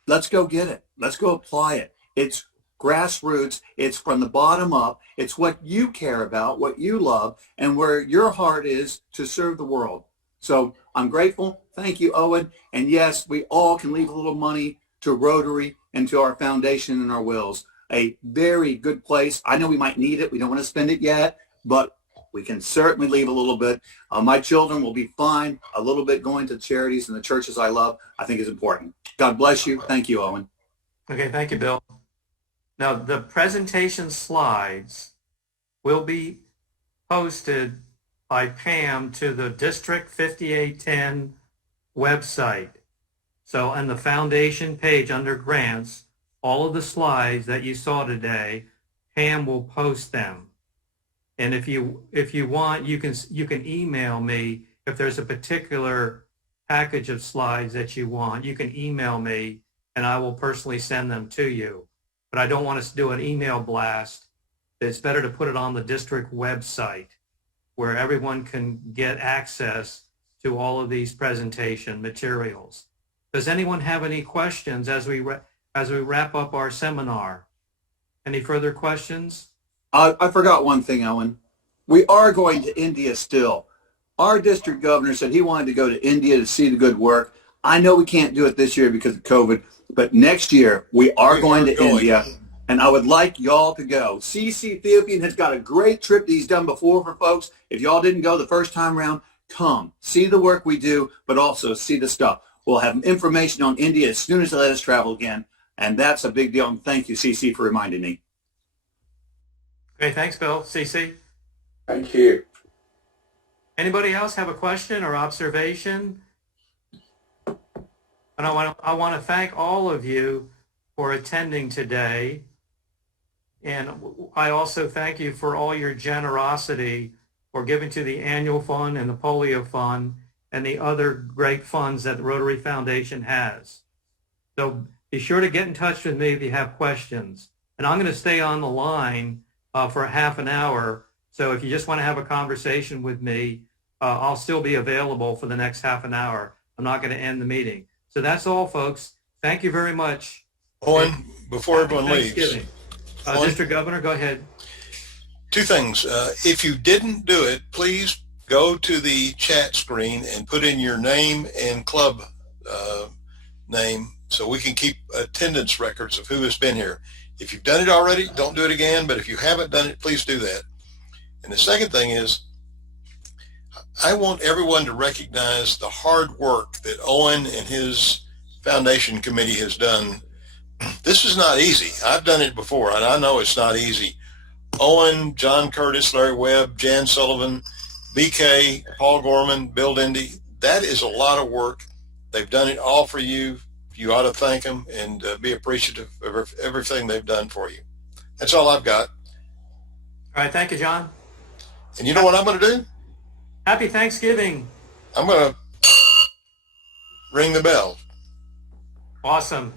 Let's go get it. Let's go apply it. It's grassroots. It's from the bottom up. It's what you care about, what you love, and where your heart is to serve the world. So I'm grateful. Thank you, Owen. And yes, we all can leave a little money to Rotary and to our foundation and our wills. A very good place. I know we might need it. We don't want to spend it yet, but we can certainly leave a little bit. My children will be fine. A little bit going to charities and the churches I love, I think is important. God bless you. Thank you, Owen. Okay, thank you, Bill. Now, the presentation slides will be posted by Pam to the District 5810 website. So on the foundation page under grants, all of the slides that you saw today, Pam will post them. And if you want, you can email me if there's a particular package of slides that you want. You can email me and I will personally send them to you. But I don't want us to do an email blast. It's better to put it on the district website where everyone can get access to all of these presentation materials. Does anyone have any questions as we wrap up our seminar? Any further questions? I forgot one thing, Owen. We are going to India still. Our district governor said he wanted to go to India to see the good work. I know we can't do it this year because of COVID, but next year we are going to India, and I would like y'all to go. CC Ethiopian has got a great trip that he's done before for folks. If y'all didn't go the first time around, come. See the work we do, but also see the stuff. We'll have information on India as soon as they let us travel again, and that's a big deal. And thank you, CC, for reminding me. Okay, thanks, Bill. CC? Thank you. Anybody else have a question or observation? And I want to thank all of you for attending today. And I also thank you for all your generosity for giving to the annual fund and the polio fund and the other great funds that the Rotary Foundation has. So be sure to get in touch with me if you have questions. And I'm going to stay on the line for a half an hour. So if you just want to have a conversation with me, I'll still be available for the next half an hour. I'm not going to end the meeting. So that's all, folks. Thank you very much. Owen, before everyone leaves. District Governor, go ahead. Two things. If you didn't do it, please go to the chat screen and put in your name and club name so we can keep attendance records of who has been here. If you've done it already, don't do it again. But if you haven't done it, please do that. And the second thing is, I want everyone to recognize the hard work that Owen and his foundation committee has done. This is not easy. I've done it before, and I know it's not easy. Owen, John Curtis, Larry Webb, Jan Sullivan, BK, Paul Gorman, Bill Dindy, that is a lot of work. They've done it all for you. You ought to thank them and be appreciative of everything they've done for you. That's all I've got. All right, thank you, John. And you know what I'm going to do? Happy Thanksgiving. I'm going to ring the bell. Awesome.